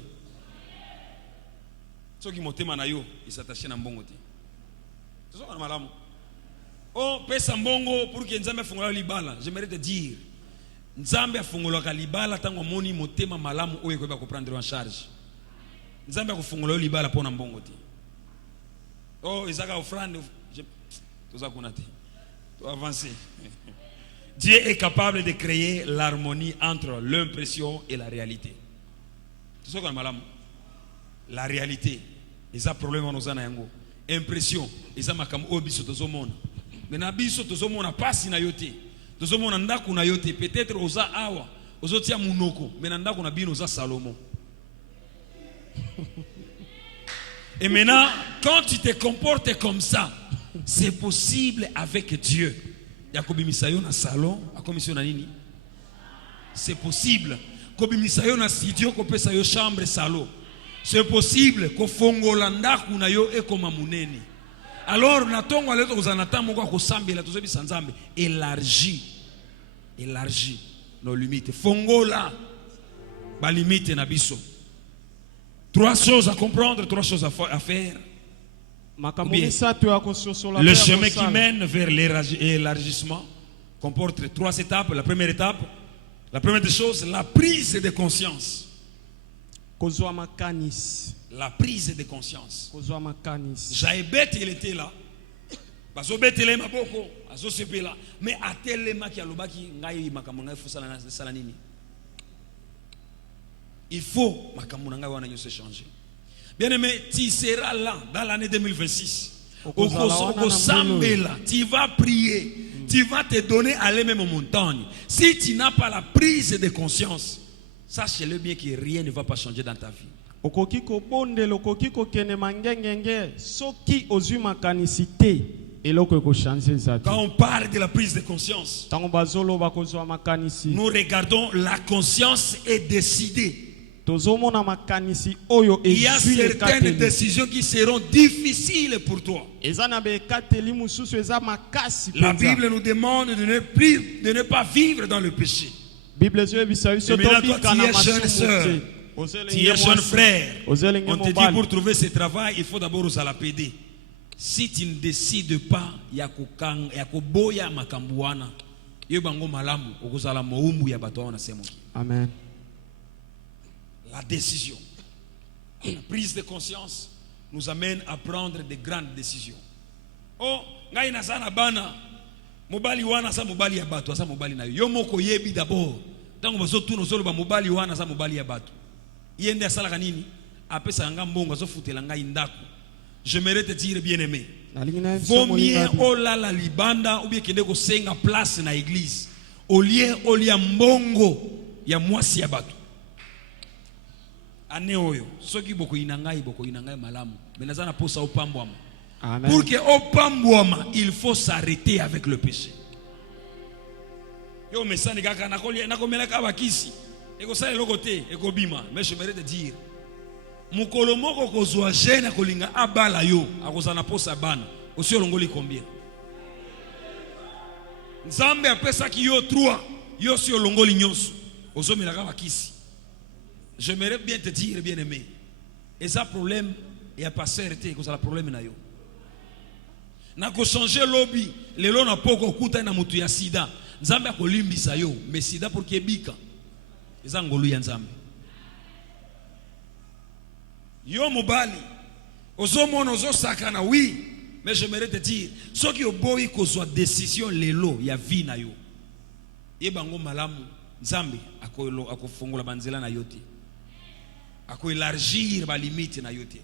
Soki motema na yo isattaché na mbongo te. Tozoka na malamu. Oh, pesa mbongo pour que Nzambe afongola libala. J'aimerais te dire, Nzambe afongola libala tango moni motema malamu oyo ko ba prendre en charge. Nzambe afongola libala pona mbongo te. Oh, ezaka offrande toza kuna te. To avancer. Dieu est capable de créer l'harmonie entre l'impression et la réalité. Tozo kana malamu. La réalité, eza problème onozana yango. Impression, eza makam obiso tozomona. Mais na biso tozomona pasi na yote. Tozomona ndaku na yote. Peut-être oza awa, ozotia munoko, mais na ndaku na bino oza Salomon. Et maintenant, quand tu te comportes comme ça, c'est possible avec Dieu. Yakobi misayo na salon, akomisyo na nini? C'est possible. Kobi misayo na studio ko pesa yo chambre salon. C'est possible ko fongola ndaku na yo ekoma munene. Alors natongo aleto kozanata moko akosambela tozebisa Nzambe élargis nos limites. Fongola ba limite na biso. 3 choses à comprendre, 3 choses à faire. Le chemin qui mène vers l'élargissement comporte 3 étapes. La première étape, la première des choses, la prise de conscience. La prise de conscience. Jaébet, il était là. Mais à tel il faut se changer. Bien aimé, tu seras là dans l'année 2026. Tu vas prier. Tu vas te donner à aller même aux montagnes. Si tu n'as pas la prise de conscience, sache-le bien que rien ne va pas changer dans ta vie. Quand on parle de la prise de conscience, nous regardons la conscience est décidée. Il y a certaines décisions qui seront difficiles pour toi. La Bible nous demande de ne pas vivre dans le péché. Et maintenant, toi, tu es jeune sœur, tu es jeune frère. On te dit pour trouver ce travail, il faut d'abord usala PD. Si tu ne décides pas, yakoboya makambuana, yebango malamu, okozala moumbu ya bato wana semoki. Amen. La décision, la prise de conscience nous amène à prendre de grandes décisions. Oh, ngai na sana bana, mobali wana sa mobali ya bato, sa mobali na yo moko yebi d'abord. Tango bazo tuna solo ba mobali wana sa mobali ya bato. Yende asala kanini? apesa nga mbongo azofutela ngai ndako. J'aimerais te dire bien aimé, nalingi na vaut mieux olala libanda ou bien kende ko senga place na église au lieu olia mbongo ya mwasi ya bato. Ane oyo soki boko inangai malamu menaza na posa opambwama. Pour que opambwama il faut s'arrêter avec le péché. Yo mesani kaka nakomela ka bakisi eko sala lokote eko bima. Mais je m'aimerais te dire mukolo moko kozwa jeune kolinga abala yo akozana posa bana osi olongoli combien. Nzambe apesa ki yo 3 yo si olongoli nyonso ozomela ka bakisi. J'aimerais bien te dire, bien aimé, et ça problème, et à passer, que ça le problème na yo. Na ko changer lobby, le lo na poko kuta na mutu ya sida. Nzambe akolimbisa yo, mais sida pour kebika. Eza ngolu ya nzambe. Yo mobali, ozomona ozosakana oui, mais j'aimerais te dire, ceux qui oboyi ko soit décision lelo ya vie na yo. Yebango malamu, nzambe akofongola banzela na yote. Ako élargir ba limite na yote.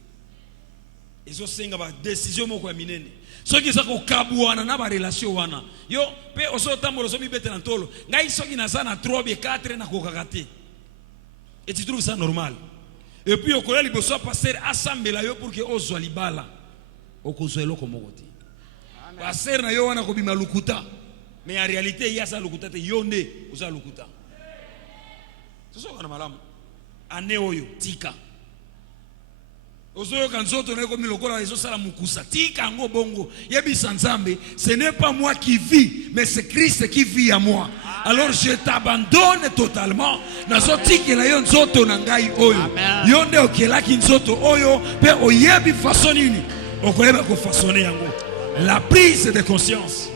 Ezo senga ba décision moko ya minene. Soki sako kabuana na ba relation wana. Yo pe oso tambo so mi bete na tolo. Ngai soki na sana 3 be 4 na kokakate. Et tu trouves ça normal? Et puis okola liboso passer assemble yo pour que ozo libala. Okozo eloko moko te. Passer na yo wana ko bima lukuta. Mais en réalité il y a ça lukuta te yonde oza lukuta. C'est ça qu'on a malamu. Ane oyo tika ozoyo kanzoto na ko milokola ezo sala mukusa tika ngo bongo yebisa nzambe, ce n'est pas moi qui vis mais c'est Christ qui vit en moi. Alors je t'abandonne totalement nazo tikela yo nzoto na ngai oyo yonde okelaki nzoto oyo pe oyebi façon nini okoyeba ko façonner yango. La prise de conscience,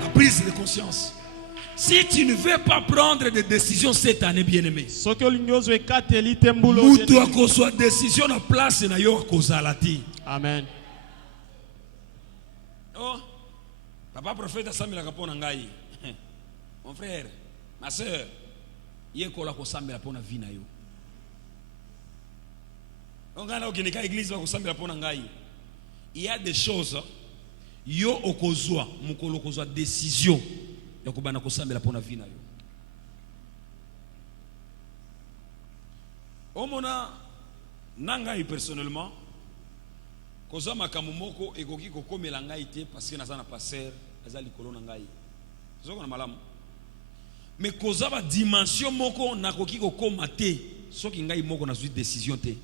la prise de conscience. Si tu ne veux pas prendre de décision cette année, bien-aimé, mutu akozwa décision na place na yo akozalati. Amen. Oh, papa prophète asambela kapona ngai. Mon frère, ma soeur, yekola kosambela pona vie na yo. Ongana okinika église ba kosambela pona ngai. Il y a des choses yo okozwa mukolo kozwa décision. Yakubana kosambela pona vie na yo. Omona nangai personnellement koza makambo moko ekoki kokomela ngai te parce que naza na passer aza likolo na ngai. Zoko na malamu. Mais koza ba dimension moko nakoki kokoma te soki ngai moko na zwi décision te.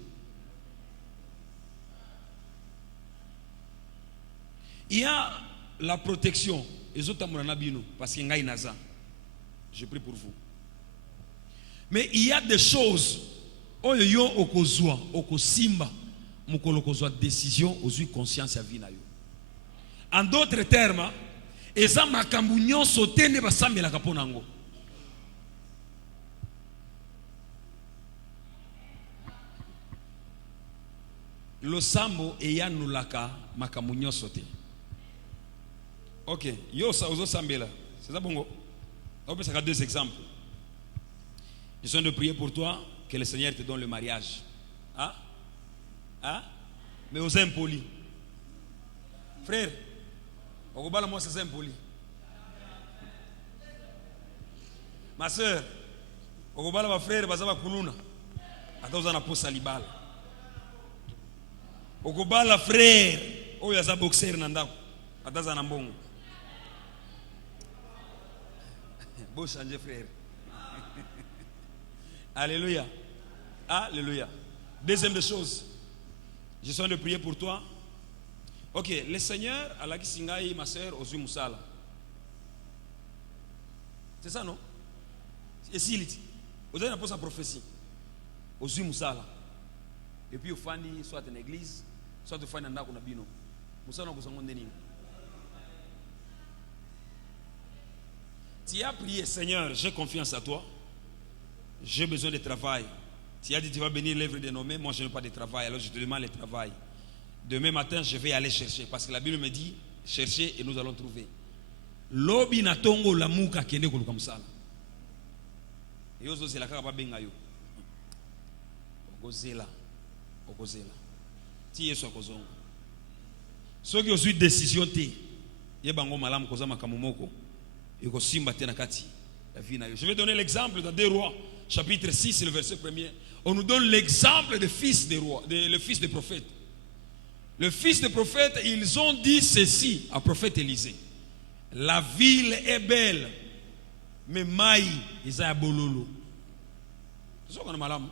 Il y a la protection. Parce que je prie pour vous. Mais il y a des choses oyo okozwa okosimba mukolo kozwa décision ozwi conscience ya vie na yo. En d'autres termes, eza makambu nyonso te nde basambelaka pona ngo. Losambo eyanulaka makambu nyonso te. Ok, yo sa ozo sambela. C'est ça bongo. On peut faire 2 exemples. Je suis en train de prier pour toi que le Seigneur te donne le mariage. Hein? Hein? Mais aux impolis. Frère, au bas moi c'est impoli. Ma soeur, au bas ma frère bazaba kuluna. Ata uzana posa libala. Au bas la frère, oyo aza boxer na ndako. Ata za na mbongo. Beau changer frère. Alléluia. Alléluia. Deuxième des choses. Je suis en train de prier pour toi. Ok, le Seigneur a la kisingai ma soeur Ozu Musala. C'est ça non? Et s'il dit, vous avez une prophétie. Ozu Musala. Et puis au fandi soit une église, soit au fandi ndako na bino. Musala ko songo ndeni. Tu as prié, Seigneur, j'ai confiance à toi. J'ai besoin de travail. Tu as dit, tu vas bénir l'œuvre de nos mains. Moi, je n'ai pas de travail. Alors, je te demande le travail. Demain matin, je vais aller chercher. Parce que la Bible me dit, chercher et nous allons trouver. Lobi na tongo la muka kende kuluka musala. Et ozo c'est la kaka benga yo. okozela ti yesu akozonga soki ozwi décision te yebango malamu koza makambo moko ekosimba te na kati ya vie na yo. Je vais donner l'exemple dans 2 Rois chapitre 6 le verset 1er. On nous donne l'exemple des fils des rois, le fils des prophètes. Le fils des prophètes, ils ont dit ceci à prophète Élisée: la ville est belle, mais maï isa bololo. C'est ça qu'on a malamu.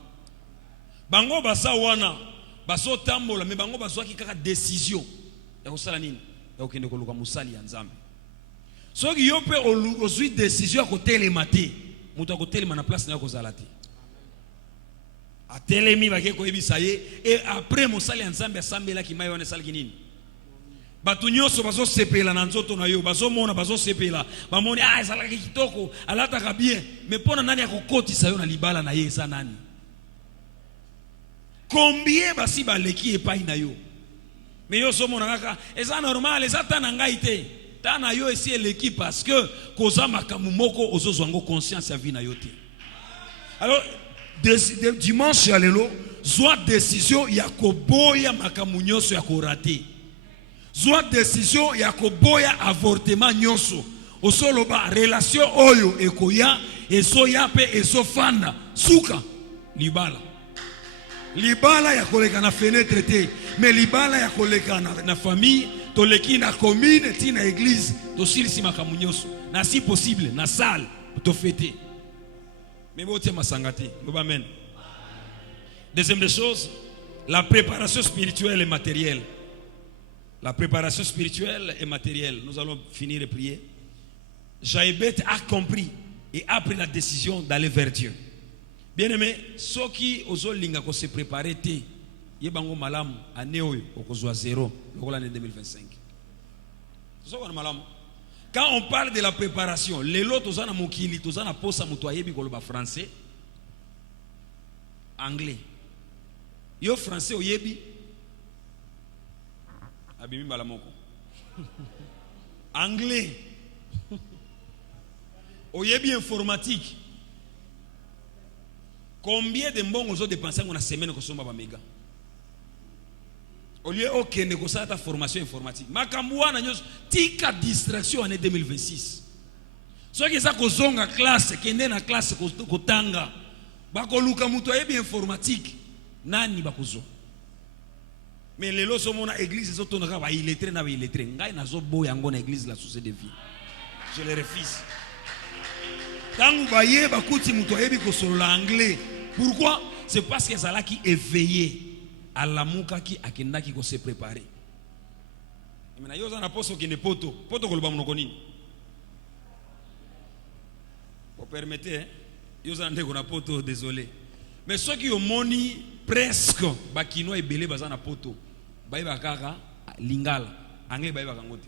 Bango basa wana baso tambola, mais bango baso ki kaka décision ya kosala nini ya kokende koluka musali ya nzambe. Soki yo pe ozwi décision ya kotelema te, mutu akotelema na place na yo kozala te. Atelemi bake koyebisa ye, et après musali ya nzambe asambela ki mai wana salaki nini. Batu nyonso bazo sepela na nzoto na yo, bazo mona bazo sepela, bamoni ezalaki kitoko, alataka bien, mais pona nani akokotisa yo na libala na ye eza nani? Combien basi baleki epai na yo? Mais yo so mona kaka, eza normal, eza tana ngai te. Tana yo esi eleki parce que koza makamu moko ozozwa ngo conscience ya vie na yo te. Alors dimanche ya lelo, zwa décision ya koboya makamu nyonso ya korate. Zwa décision ya koboya avortement nyonso. Osoloba relation oyo ekoya, eso yape, eso fanda, suka, libala. Libala ya koleka na fenêtre te, mais libala ya koleka na famille, toleki na commune, ti na église, to silisi makamu nyonso. Na si possible, na salle, to fêter. Mais bon, tiens, masangati. Amen. Deuxième des choses, la préparation spirituelle et matérielle. La préparation spirituelle et matérielle. Nous allons finir de prier. Jaïbet a compris et a pris la décision d'aller vers Dieu. Bien aimé, ceux qui osent se préparer, yebango malam année okozwa 0 l'année 2025. Quand on parle de la préparation, les lots tozana mokili, tozana posa muto ayebi koloba français, anglais. Yo français oyebi abimi balamoko. Anglais. Oyebi informatique. Combien de mbongo ont dépensé en une semaine que somba méga? Au lieu aucun négocier ta formation informatique. Makamboua na nyos tika distraction année 2026. Ceux qui sa kozonga classe, kende na classe kotanga, bakoluka muto yebi informatique, nani bakozo. Mais les lots sont na église zoto na ba illettré na ba illettré. Ngai na zo boya ngo na église la société de vie. Je le refuse. Tangu baye bakuti muto yebi kosolola anglais. Pourquoi? C'est parce que Zala qui éveillé à l'amour qui a qui se préparer. Maintenant, yo zana poso qui ne poto koloba monokoni. Vous permettez, yo zana ndeko na poto, désolé. Mais ceux qui ont moni presque bakino et belé bazana poto, baïba kaka lingala, anglais baïba kangote.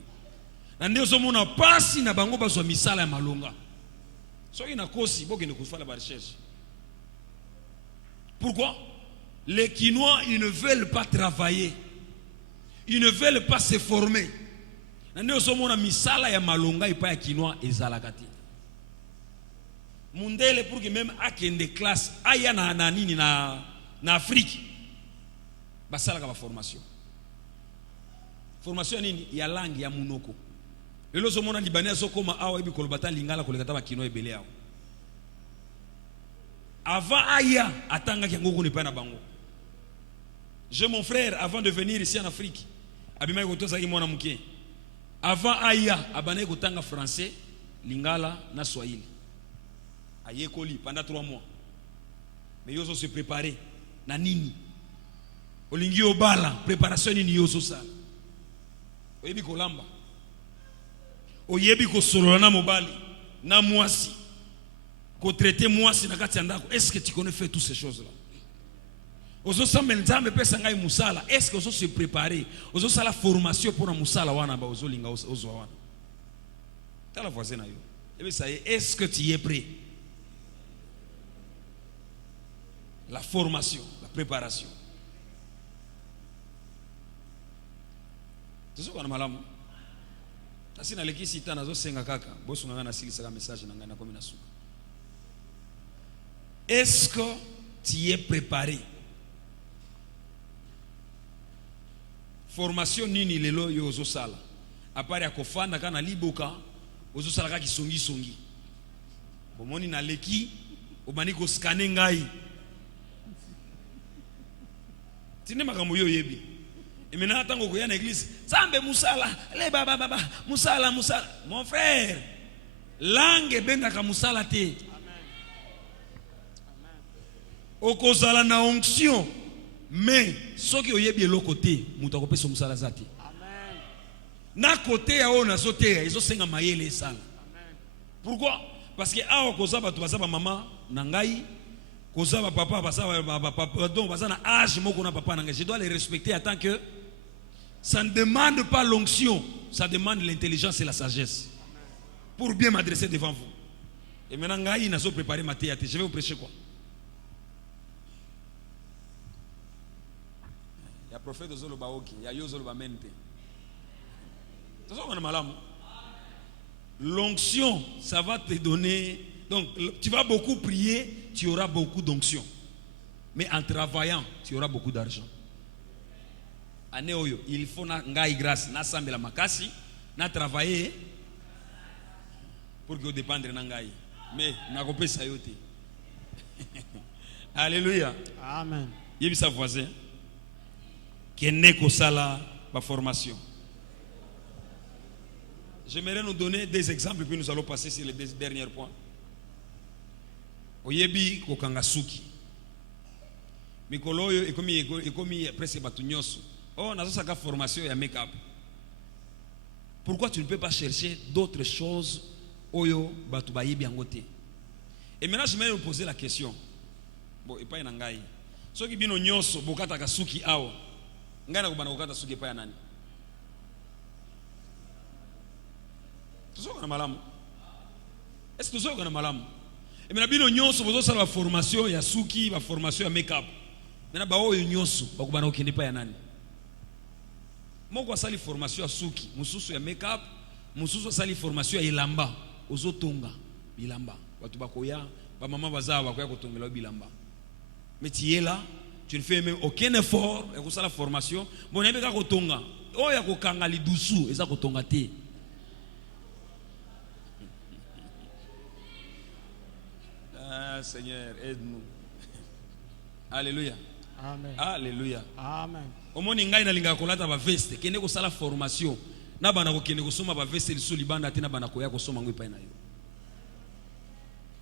Nande zo mona pasi na bango bazwa misala ya malonga. Ceux qui na kosi boke ne kufala ba recherche. Pourquoi? Les Quinois, ils ne veulent pas travailler. Ils ne veulent pas se former. Nous sommes en misala ya malonga et pas ya Quinois et zalakati. Mundele pour que même akende classe aya na nini na Afrique. Basala ka formation. Formation nini ya langue ya munoko. Lelo sommes en Libanais sokoma awa ibi kolobata lingala kolekata ba Quinois ebele awa. Avant Aya, attanga ki ngoko ne pa na bango. J'ai mon frère avant de venir ici en Afrique. Abima ko zaki mwana muke. Avant Aya, abane ko tanga français, lingala na swahili. Aye koli pendant 3 mois. Mais yoso se préparer na nini? Olingi obala, préparation nini yoso ça. Oyebi ko lamba. Oyebi ko solola na mobali, na mwasi. Traiter moi si est-ce que tu connais faire toutes ces choses là? Ozo samel nzambe pesa ngai musala, est-ce que ozo se préparer? Ozo sala formation pour un musala wana ba ozo linga ozo wana. Tala voisin na yo. Et ça y est, est-ce que tu es prêt? La formation, la préparation. C'est ce qu'on a malamu. Tasi na leki sita nazo senga kaka, bosu ngana silisa ka message na ngana komi na suka. Est-ce que tu es préparé? formation nini lelo yo ozosala apart ya kofanda kana liboka ozosala ka kisongi songi bomoni na leki obani ko scanner ngai tine makambo yo yebi et maintenant tango ko ya na église zambe musala le baba musala mon frère langue bendaka musala te okozala na onction mais soki oyebi eloko te mutu akopesa musala zati na côté ya ona zote ezo senga mayele esala. Pourquoi? Parce que awa koza batu baza ba mama na ngai koza ba papa baza ba papa donc baza na âge moko na papa na ngai, je dois les respecter en tant que ça ne demande pas l'onction, ça demande l'intelligence et la sagesse pour bien m'adresser devant vous. Et maintenant ngai na zo préparer ma théâtre, je vais vous prêcher quoi? Ya prophète zolo baoki, ya yo zolo ba mente. L'onction, ça va te donner. Donc, tu vas beaucoup prier, tu auras beaucoup d'onction. Mais en travaillant, tu auras beaucoup d'argent. Il faut ngai grâce, na sambe la makasi, na travailler pour que dépendre ngai. Mais na kopé sa yote. Alléluia. Amen. Yebi sa voisin. Kene ko sala ba formation. J'aimerais nous donner des exemples puis nous allons passer sur les deux derniers points. Oyebi kokanga suki. Mikolo oyo ekomi presque batu nyonso. Oh nazo saka formation ya make-up. Pourquoi tu ne peux pas chercher d'autres choses oyo batu bayebi yango te? Et maintenant je vais vous poser la question. Bon, epai na ngai. Soki bino nyonso bokata ka suki awo. Ngai na kubana kokata suki epai nani? Est-ce que vous avez malamu? Et maintenant, bino nyonso bozo sala formation ya suki, ba formation ya make-up. Maintenant ba oyo nyonso bakubana okende pa ya nani? Moko asali formation ya suki, mususu ya make-up, mususu asali formation ya ilamba, ozotonga bilamba. Batu bakoya, ba mama baza bakoya kotongela bilamba. Mais tu es là, tu ne fais même aucun effort et kusala formation, bon yebe ka kotonga. Oya kokanga lidusu, eza kotonga te. Seigneur, aide-nous. Alléluia. Amen. Alléluia. Amen. Au moins ngai na linga kolata ba veste, kende ko sala formation. Na bana ko kende ko soma ba veste liso libanda te na bana ko ya ko soma ngoi pa na yo.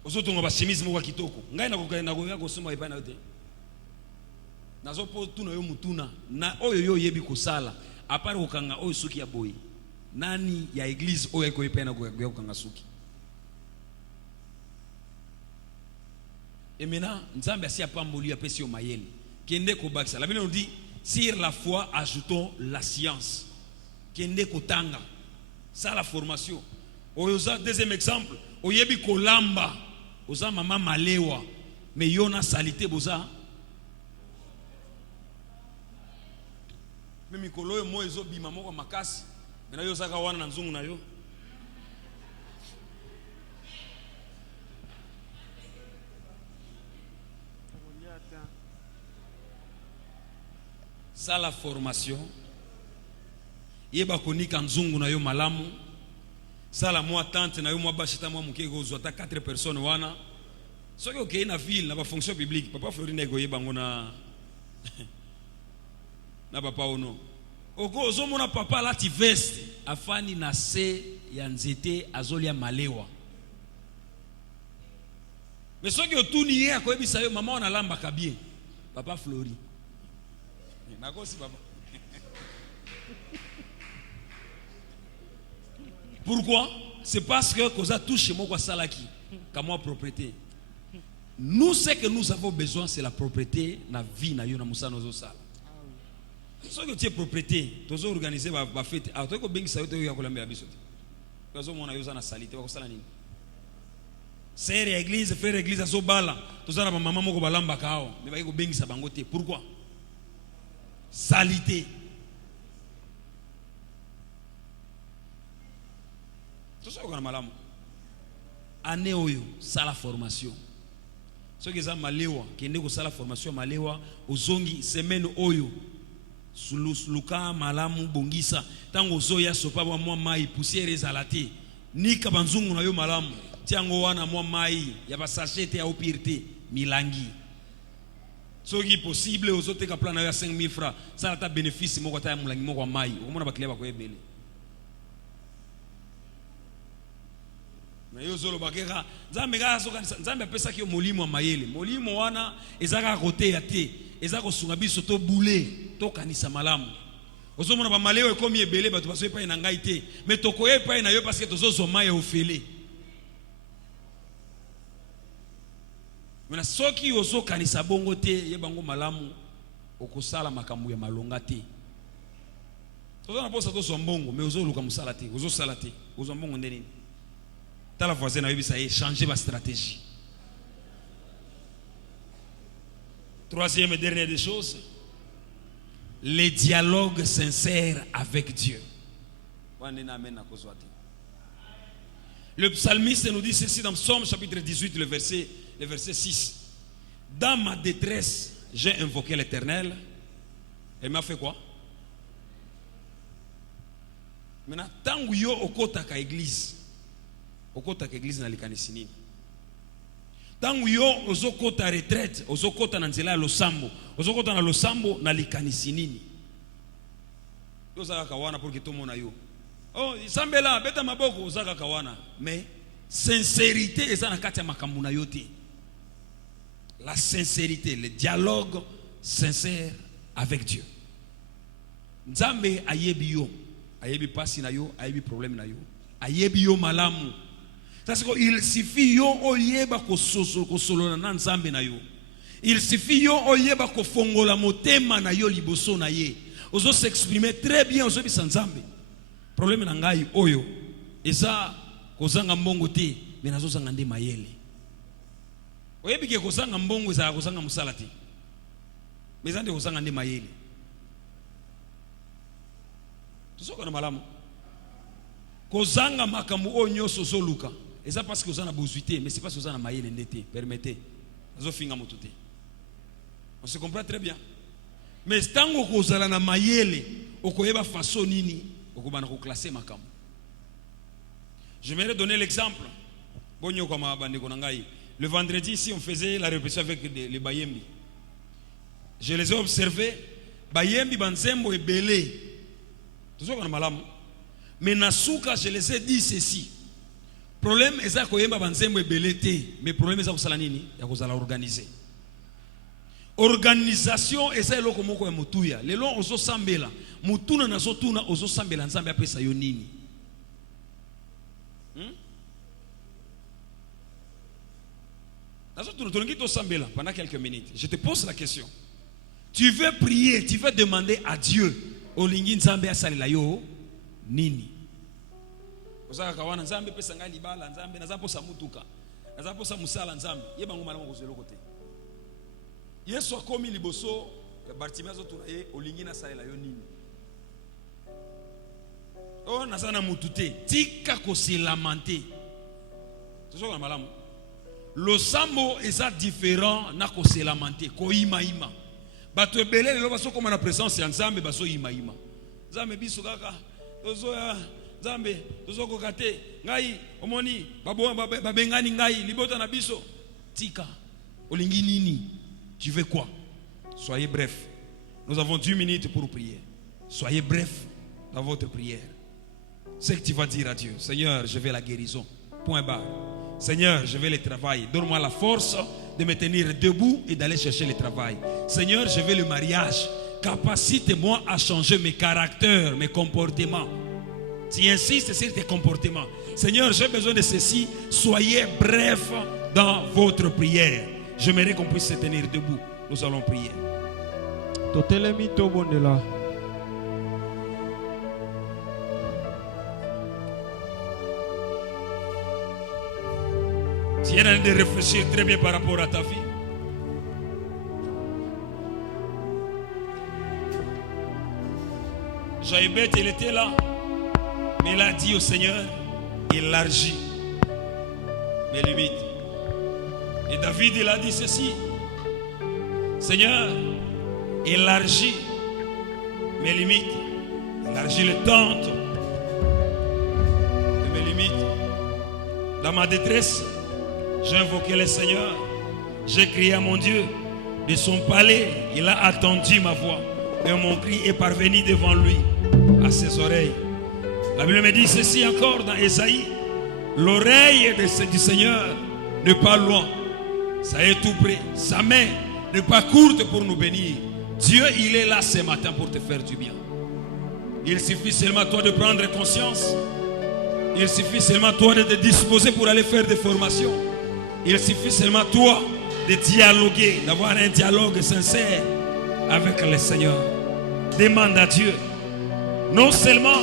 Ozotonga ba chemise mo kitoko. Ngai na ko ya ko soma pa na yo te. Nazo po tuna yo mutuna na oyo yo yebi ko sala. Apare ko kanga oyo suki ya boy. Nani ya église oyo ko pa na ko ya ko kanga suki. Et maintenant, Nzambe asi apamboli apesi yo mayele. Kende ko bakisa. La Bible nous dit, sur la foi, ajoutons la science. Kende ko tanga. Ça la formation. Oyoza deuxième exemple, oyebi ko lamba. Oza mama malewa. Mais yona salité boza. Mais mikolo yo mo ezo bima moko makasi. Maintenant yo saka wana na nzungu na yo. Ça la formation. Yeba konika nzungu na yo malamu. Ça la moi tante na yo moi bashita moi muke go zota 4 personnes wana. Soki okei na ville na ba fonction publique, papa Florine go yeba ngona na papa ono. Oko ozomona papa la ti veste afani na se ya nzete azolia malewa. Mais soki otuni ye akoyebisa yo mama ona lamba kabie. Papa Flori. Pourquoi? C'est parce que Koza touche moi quoi salaki, comme moi propriété. Nous ce que nous avons besoin c'est la propriété na vie na yo na musano zo sala. Ce que tu es propriété, tu as organisé ba fête. Ah tu ko bengi sa yo te yo kolamba biso. Tu as mona yo za na salite ko sala nini? Sere église, frère église azo bala. Tu za na ba mama moko balamba kao. Mais ba ko bengi sa bango te. Pourquoi? Salité. Tout ça qu'on a malamu. Année oyo, ça la formation. Ce qui est malewa, qui est né ko ça la formation malewa, ozongi semaine oyo. luka malamu bongisa tango zoya sopa wa mwa mai poussière ezalate nika banzungu na yo malamu tiango wana mwa mai ya ba sachete ya opirte milangi soki possible ozote ka plan na ya 5000 francs ça ta bénéfice moko ta mulangi moko mai omona ba client ba ko ebele na yo zolo bakeka nzambe ga soka nzambe apesa ki molimo wa mayele molimo wana ezaka kote ya te ezako sunga biso to boule to kanisa malamu ozomona ba maleo ekomi ebele bato baso epai na ngai te mais tokoye epai na yo parce que tozozo mai ofele mena soki ozo kanisa bongo te ye bango malamu okosala makambo ya malonga te tozo na posa to zombongo mais ozo luka musala te ozo sala te ozo mbongo ndeni ta la voisine a eu ça y changer ma stratégie. Troisième et dernière des choses, les dialogues sincères avec Dieu. Le psalmiste nous dit ceci dans Psaume chapitre 18, le verset 6. Dans ma détresse, j'ai invoqué l'Éternel. Et m'a fait quoi? Maintenant, tant que yo okotaka église, okotaka église na likanisi nini? Tangu yo ozokota retraite, ozokota na nzela ya losambo, ozokota na losambo na likanisi nini? Yo zaka kawana pour que tout le monde yo. Oh, sambela beta maboko zaka kawana, mais sincérité eza na kati ya makambo na yo te. La sincérité, le dialogue sincère avec Dieu. Nzambe ayebi yo, ayebi pasi na yo, ayebi problème na yo, ayebi yo malamu. Parce qu'il suffit yo oyeba ko solo na nzambe na yo. Il suffit yo oyeba ko fongola motema na yo liboso na ye. Ozo s'exprimer très bien ozo bisa nzambe. Problème na ngai oyo eza kozanga mbongo te, mais nazo zanga nde mayele. Oyebi ke kozanga mbongo eza kozanga musala te. Mais zande kozanga nde mayele. Tuzoko na malamu. Kozanga makambo o nyoso zoluka. Et ça parce que vous en avez besoin, mais c'est parce que vous en avez maillé l'endetté. Permettez. Vous avez on se comprend très bien. Mais tant que vous avez maillé, vous avez façon nini, vous avez classé ma cam. Je vais donner l'exemple. Le vendredi, ici, on faisait la répétition avec les Bayembi. Je les ai observés. Bayembi, Banzembo et Belé. Toujours qu'on a malam. Mais Nasuka, je les ai dit ceci. Problème est ça koyemba banzembo ebelete, mais problème est ça kusala nini ya kozala organiser. Organisation est ça eloko moko ya mutuya. Lelo ozo sambela, mutuna na zotuna ozo sambela nzambe apesa yo nini. Nazotuna tolongi to sambela pendant quelques minutes. Je te pose la question. Tu veux prier, tu veux demander à Dieu olingi nzambe asalela yo nini? Ozaka kawana nzambe pesa ngali bala nzambe nazapo sa mutuka nazapo sa musala nzambe yeba ngoma malamu kozelo kote Yesu akomi liboso ya Bartimaeus tuna ye olingi na salela yo nini oh nazana mutute tika ko se lamenter tozoko malamu lo sambo eza différent na ko se lamenter ko ima bato ebele lelo baso koma na présence ya nzambe baso ima nzambe biso kaka ozoya Zambe, tozoko kate, ngai, omoni, babengani ngai, libota na biso, tika, olingi nini, tu veux quoi? Soyez bref. Nous avons 10 minutes pour prier. Soyez bref dans votre prière. C'est que tu vas dire à Dieu, Seigneur, je veux la guérison. Point barre. Seigneur, je veux le travail. Donne-moi la force de me tenir debout et d'aller chercher le travail. Seigneur, je veux le mariage. Capacite-moi à changer mes caractères, mes comportements. Tu insistes sur tes comportements. Seigneur, j'ai besoin de ceci. Soyez bref dans votre prière. J'aimerais qu'on puisse se tenir debout. Nous allons prier. Tu es en train de réfléchir très bien par rapport à ta vie. Jaïbet, il était là. Mais il a dit au Seigneur, élargis mes limites. Et David, il a dit ceci, Seigneur, élargis mes limites. Élargis les tentes de mes limites. Dans ma détresse, j'ai invoqué le Seigneur. J'ai crié à mon Dieu. De son palais, il a attendu ma voix. Et mon cri est parvenu devant lui, à ses oreilles. La Bible me dit ceci encore dans Ésaïe. L'oreille du Seigneur n'est pas loin. Ça est tout près. Sa main n'est pas courte pour nous bénir. Dieu, il est là ce matin pour te faire du bien. Il suffit seulement toi de prendre conscience. Il suffit seulement toi de te disposer pour aller faire des formations. Il suffit seulement toi de dialoguer, d'avoir un dialogue sincère avec le Seigneur. Demande à Dieu. Non seulement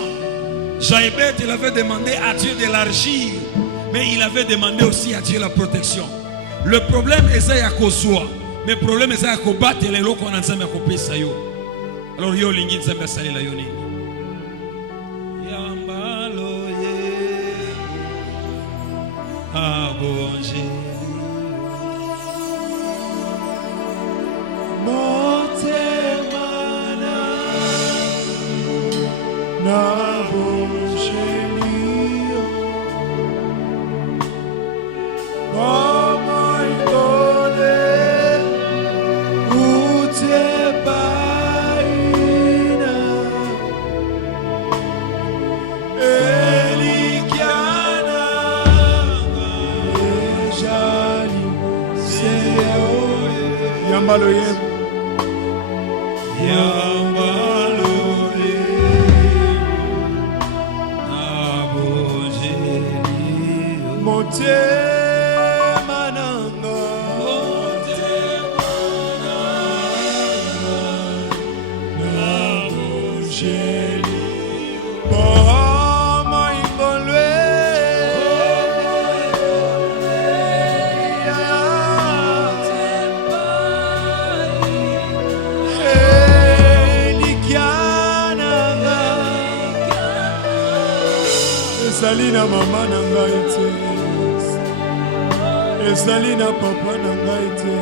Jaébet, il avait demandé à Dieu d'élargir, mais il avait demandé aussi à Dieu la protection. Le problème est à Kosoa, mais le problème est à combattre les locaux en ensemble à couper ça yo. Alors yo lingi nzambe asali la yo nini. Yambalo ye abonje. Motemana na bonjelio Omaitole utebaina Elikiana Ejali Seo Yambalo yemu Salina mama na ngai te, salina papa na ngai te,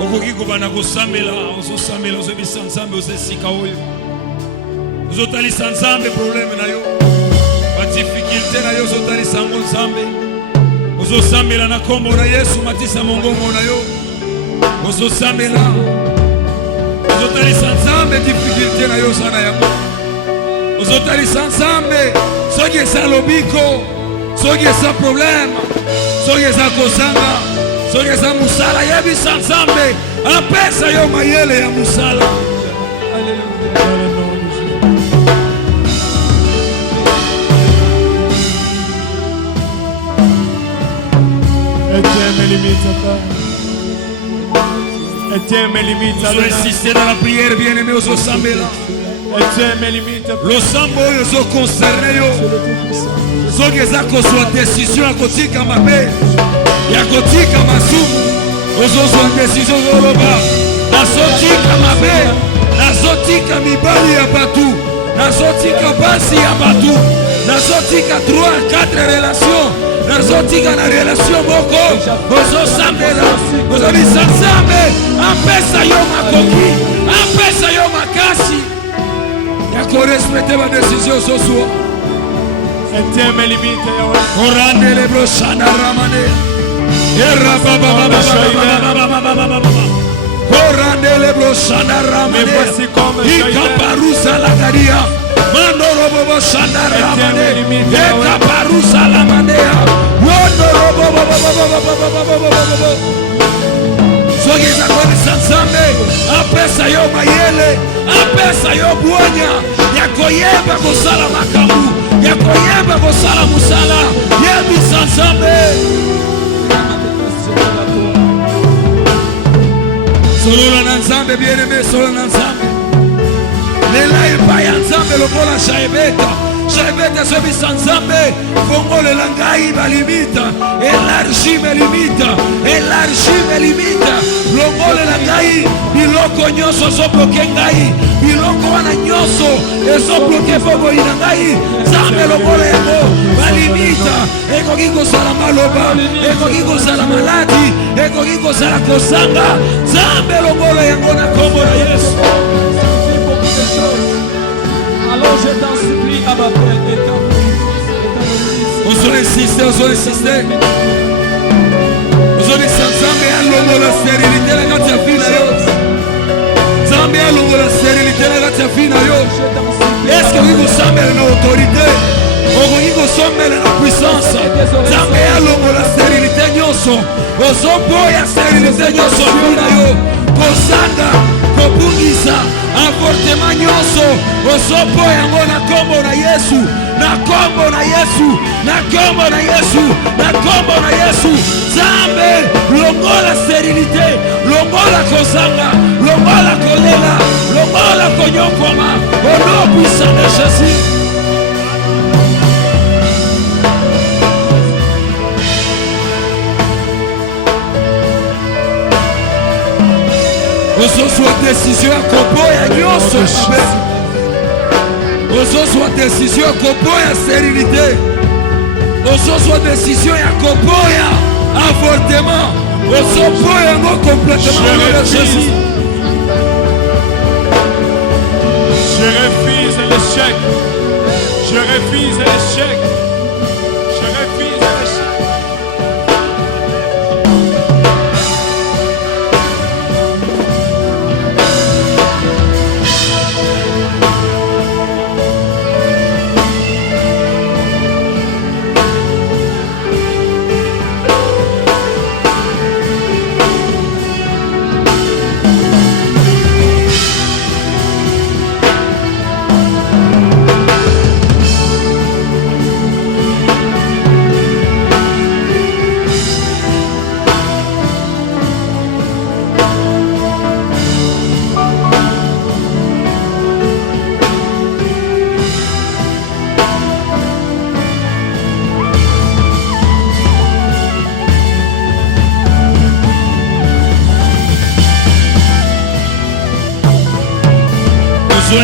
okoki kobana kosambela, ozosambela ozobisa nzambe ozesika oyo, ozotalisa nzambe probleme na yo, badifficulté na yo ozotalisa yango nzambe, ozosambela na kombo na Yesu matisa mongongo na yo, ozosambela ozotalisa nzambe difficulté na yo sana yango, ozotalisa nzambe soki eza lobiko, soki eza problème, soki eza kozanga, soki eza musala, yebisa nzambe apesa yo mayele ya musala. Etienne mes limites, Etienne mes limites. Vous insistez dans la prière, bien-aimé, aux Osambela. Etienne mes limites. Losambo oyo concerné yo. Soki eza kozwa décision ya kotika mabe, ya kotika masumu, ozozwa décision zoloba. Nazotika mabe, nazotika mibali ya batu, nazotika basi ya batu, nazotika 3-4 relations, nazotika na relation moko, ozosambela, ozobisa nzambe, apesa yo makoki, apesa yo makasi, ya korespecte ba décision sosua. Etienne mes limites, Yahweh. Orande le broshana ramane. Era baba baba baba. Orande le broshana ramane. Ikaparusa la garia. Mandoro bobo shana ramane. Ikaparusa la manea. Mandoro bobo bobo. Soki za konisa nzambe, apesa yo mayele, apesa yo buonya, ya koyeba kosala makambu, ya koyeba kosala musala, yebisa nzambe. Solola na nzambe, bien-aimé, solola na nzambe. Lela epa ya nzambe lokola Jaébeta. Jaébeta sobisa nzambe, fongolela ngai balimita, élargis mes limites, longolela ngai biloko nyonso ezobloke ngai biloko wana nyonso ezobloke boboyi na ngai Nzambe lokola yango balimita ekoki kozala maloba ekoki kozala maladi ekoki kozala kozanga Nzambe lokola yango na kombo na Yesu. Alors je t'en supplie à ma paix. Ozo insister. Nzambe alongola stérilité na kati ya vie na yo. Nzambe alongola stérilité na kati ya vie na yo. Est-ce que okoki kosambela na autorité? Okoki kosambela na puissance? Nzambe alongola stérilité nyonso. Ozoboya stérilité nyonso ya vie na yo. Kozanga, kobungisa, avortement nyonso. Ozoboya yango na kombo na Yesu. Na kombo na Yesu, na kombo na Yesu, na kombo na Yesu. Nzambe longola stérilité, longola kozanga, longola kolela, longola konyokwama. Au nom puissant de Jésus. Ozozwa décision ya koboya nyonso mabe. Ozozwa décision ya koboya stérilité. Ozozwa décision ya koboya avortement. Ozoboya yango complètement de Jésus. Je refuse l'échec. Je refuse l'échec. Je refuse l'échec.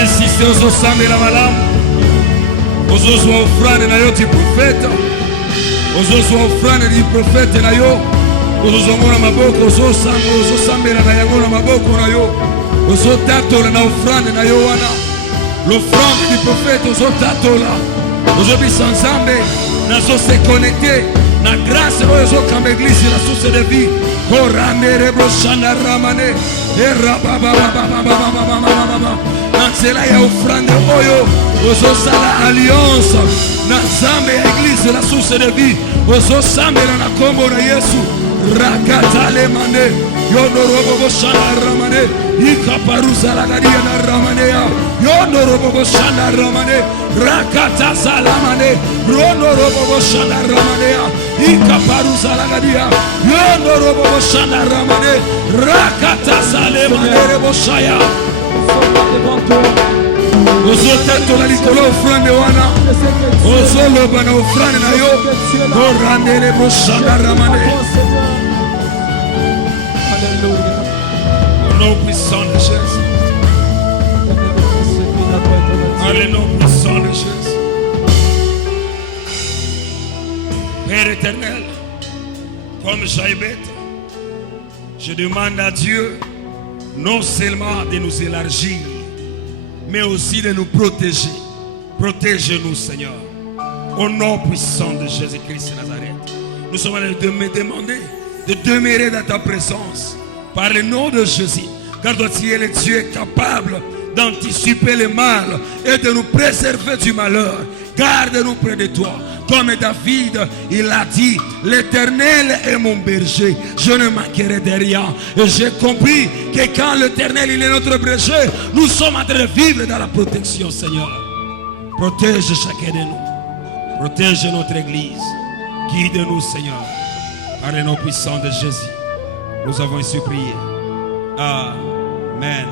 Insister ozosambela malamu ozozwa ofrande na yo ti profete ozozwa ofrande di profete na yo ozozongo na maboko ozosambela na yango na maboko na yo ozotatola na ofrande na yo wana l'offrande du profete ozotatola ozobisa Nzambe nazose connecte na grâce oyo ezokamba église la source de vie koramere broshana ramane erabababababababababa na nzela ya ofrande oyo ozosala alliance na Nzambe ya église la source de vie ozosambela na kombo na Yesu rakatale mane yonorobo shana ramane ikaparuza la gadia na ramane ya yonorobo shana ramane rakata salamane yonorobo shana ramane ya ikaparuza la gadia yonorobo shana ramane rakata salemane rebo shaya ozotatola likolo ofrande wana ozoloba na ofrande na yo orandele boshana ramane. Au nom puissant de Jésus. Au nom puissant de Jésus. Père éternel, comme Jaïbet, je demande à Dieu non seulement de nous élargir, mais aussi de nous protéger. Protège-nous, Seigneur. Au nom puissant de Jésus-Christ de Nazareth. Nous sommes allés de me demander de demeurer dans ta présence. Par le nom de Jésus. Car toi, tu es le Dieu capable d'anticiper le mal et de nous préserver du malheur. Garde-nous près de toi. Comme David, il a dit, l'Éternel est mon berger, je ne manquerai de rien. Et j'ai compris que quand l'Éternel il est notre berger, nous sommes en train de vivre dans la protection, Seigneur. Protège chacun de nous. Protège notre Église. Guide-nous, Seigneur. Par le nom puissant de Jésus, nous avons ainsi prié. Amen.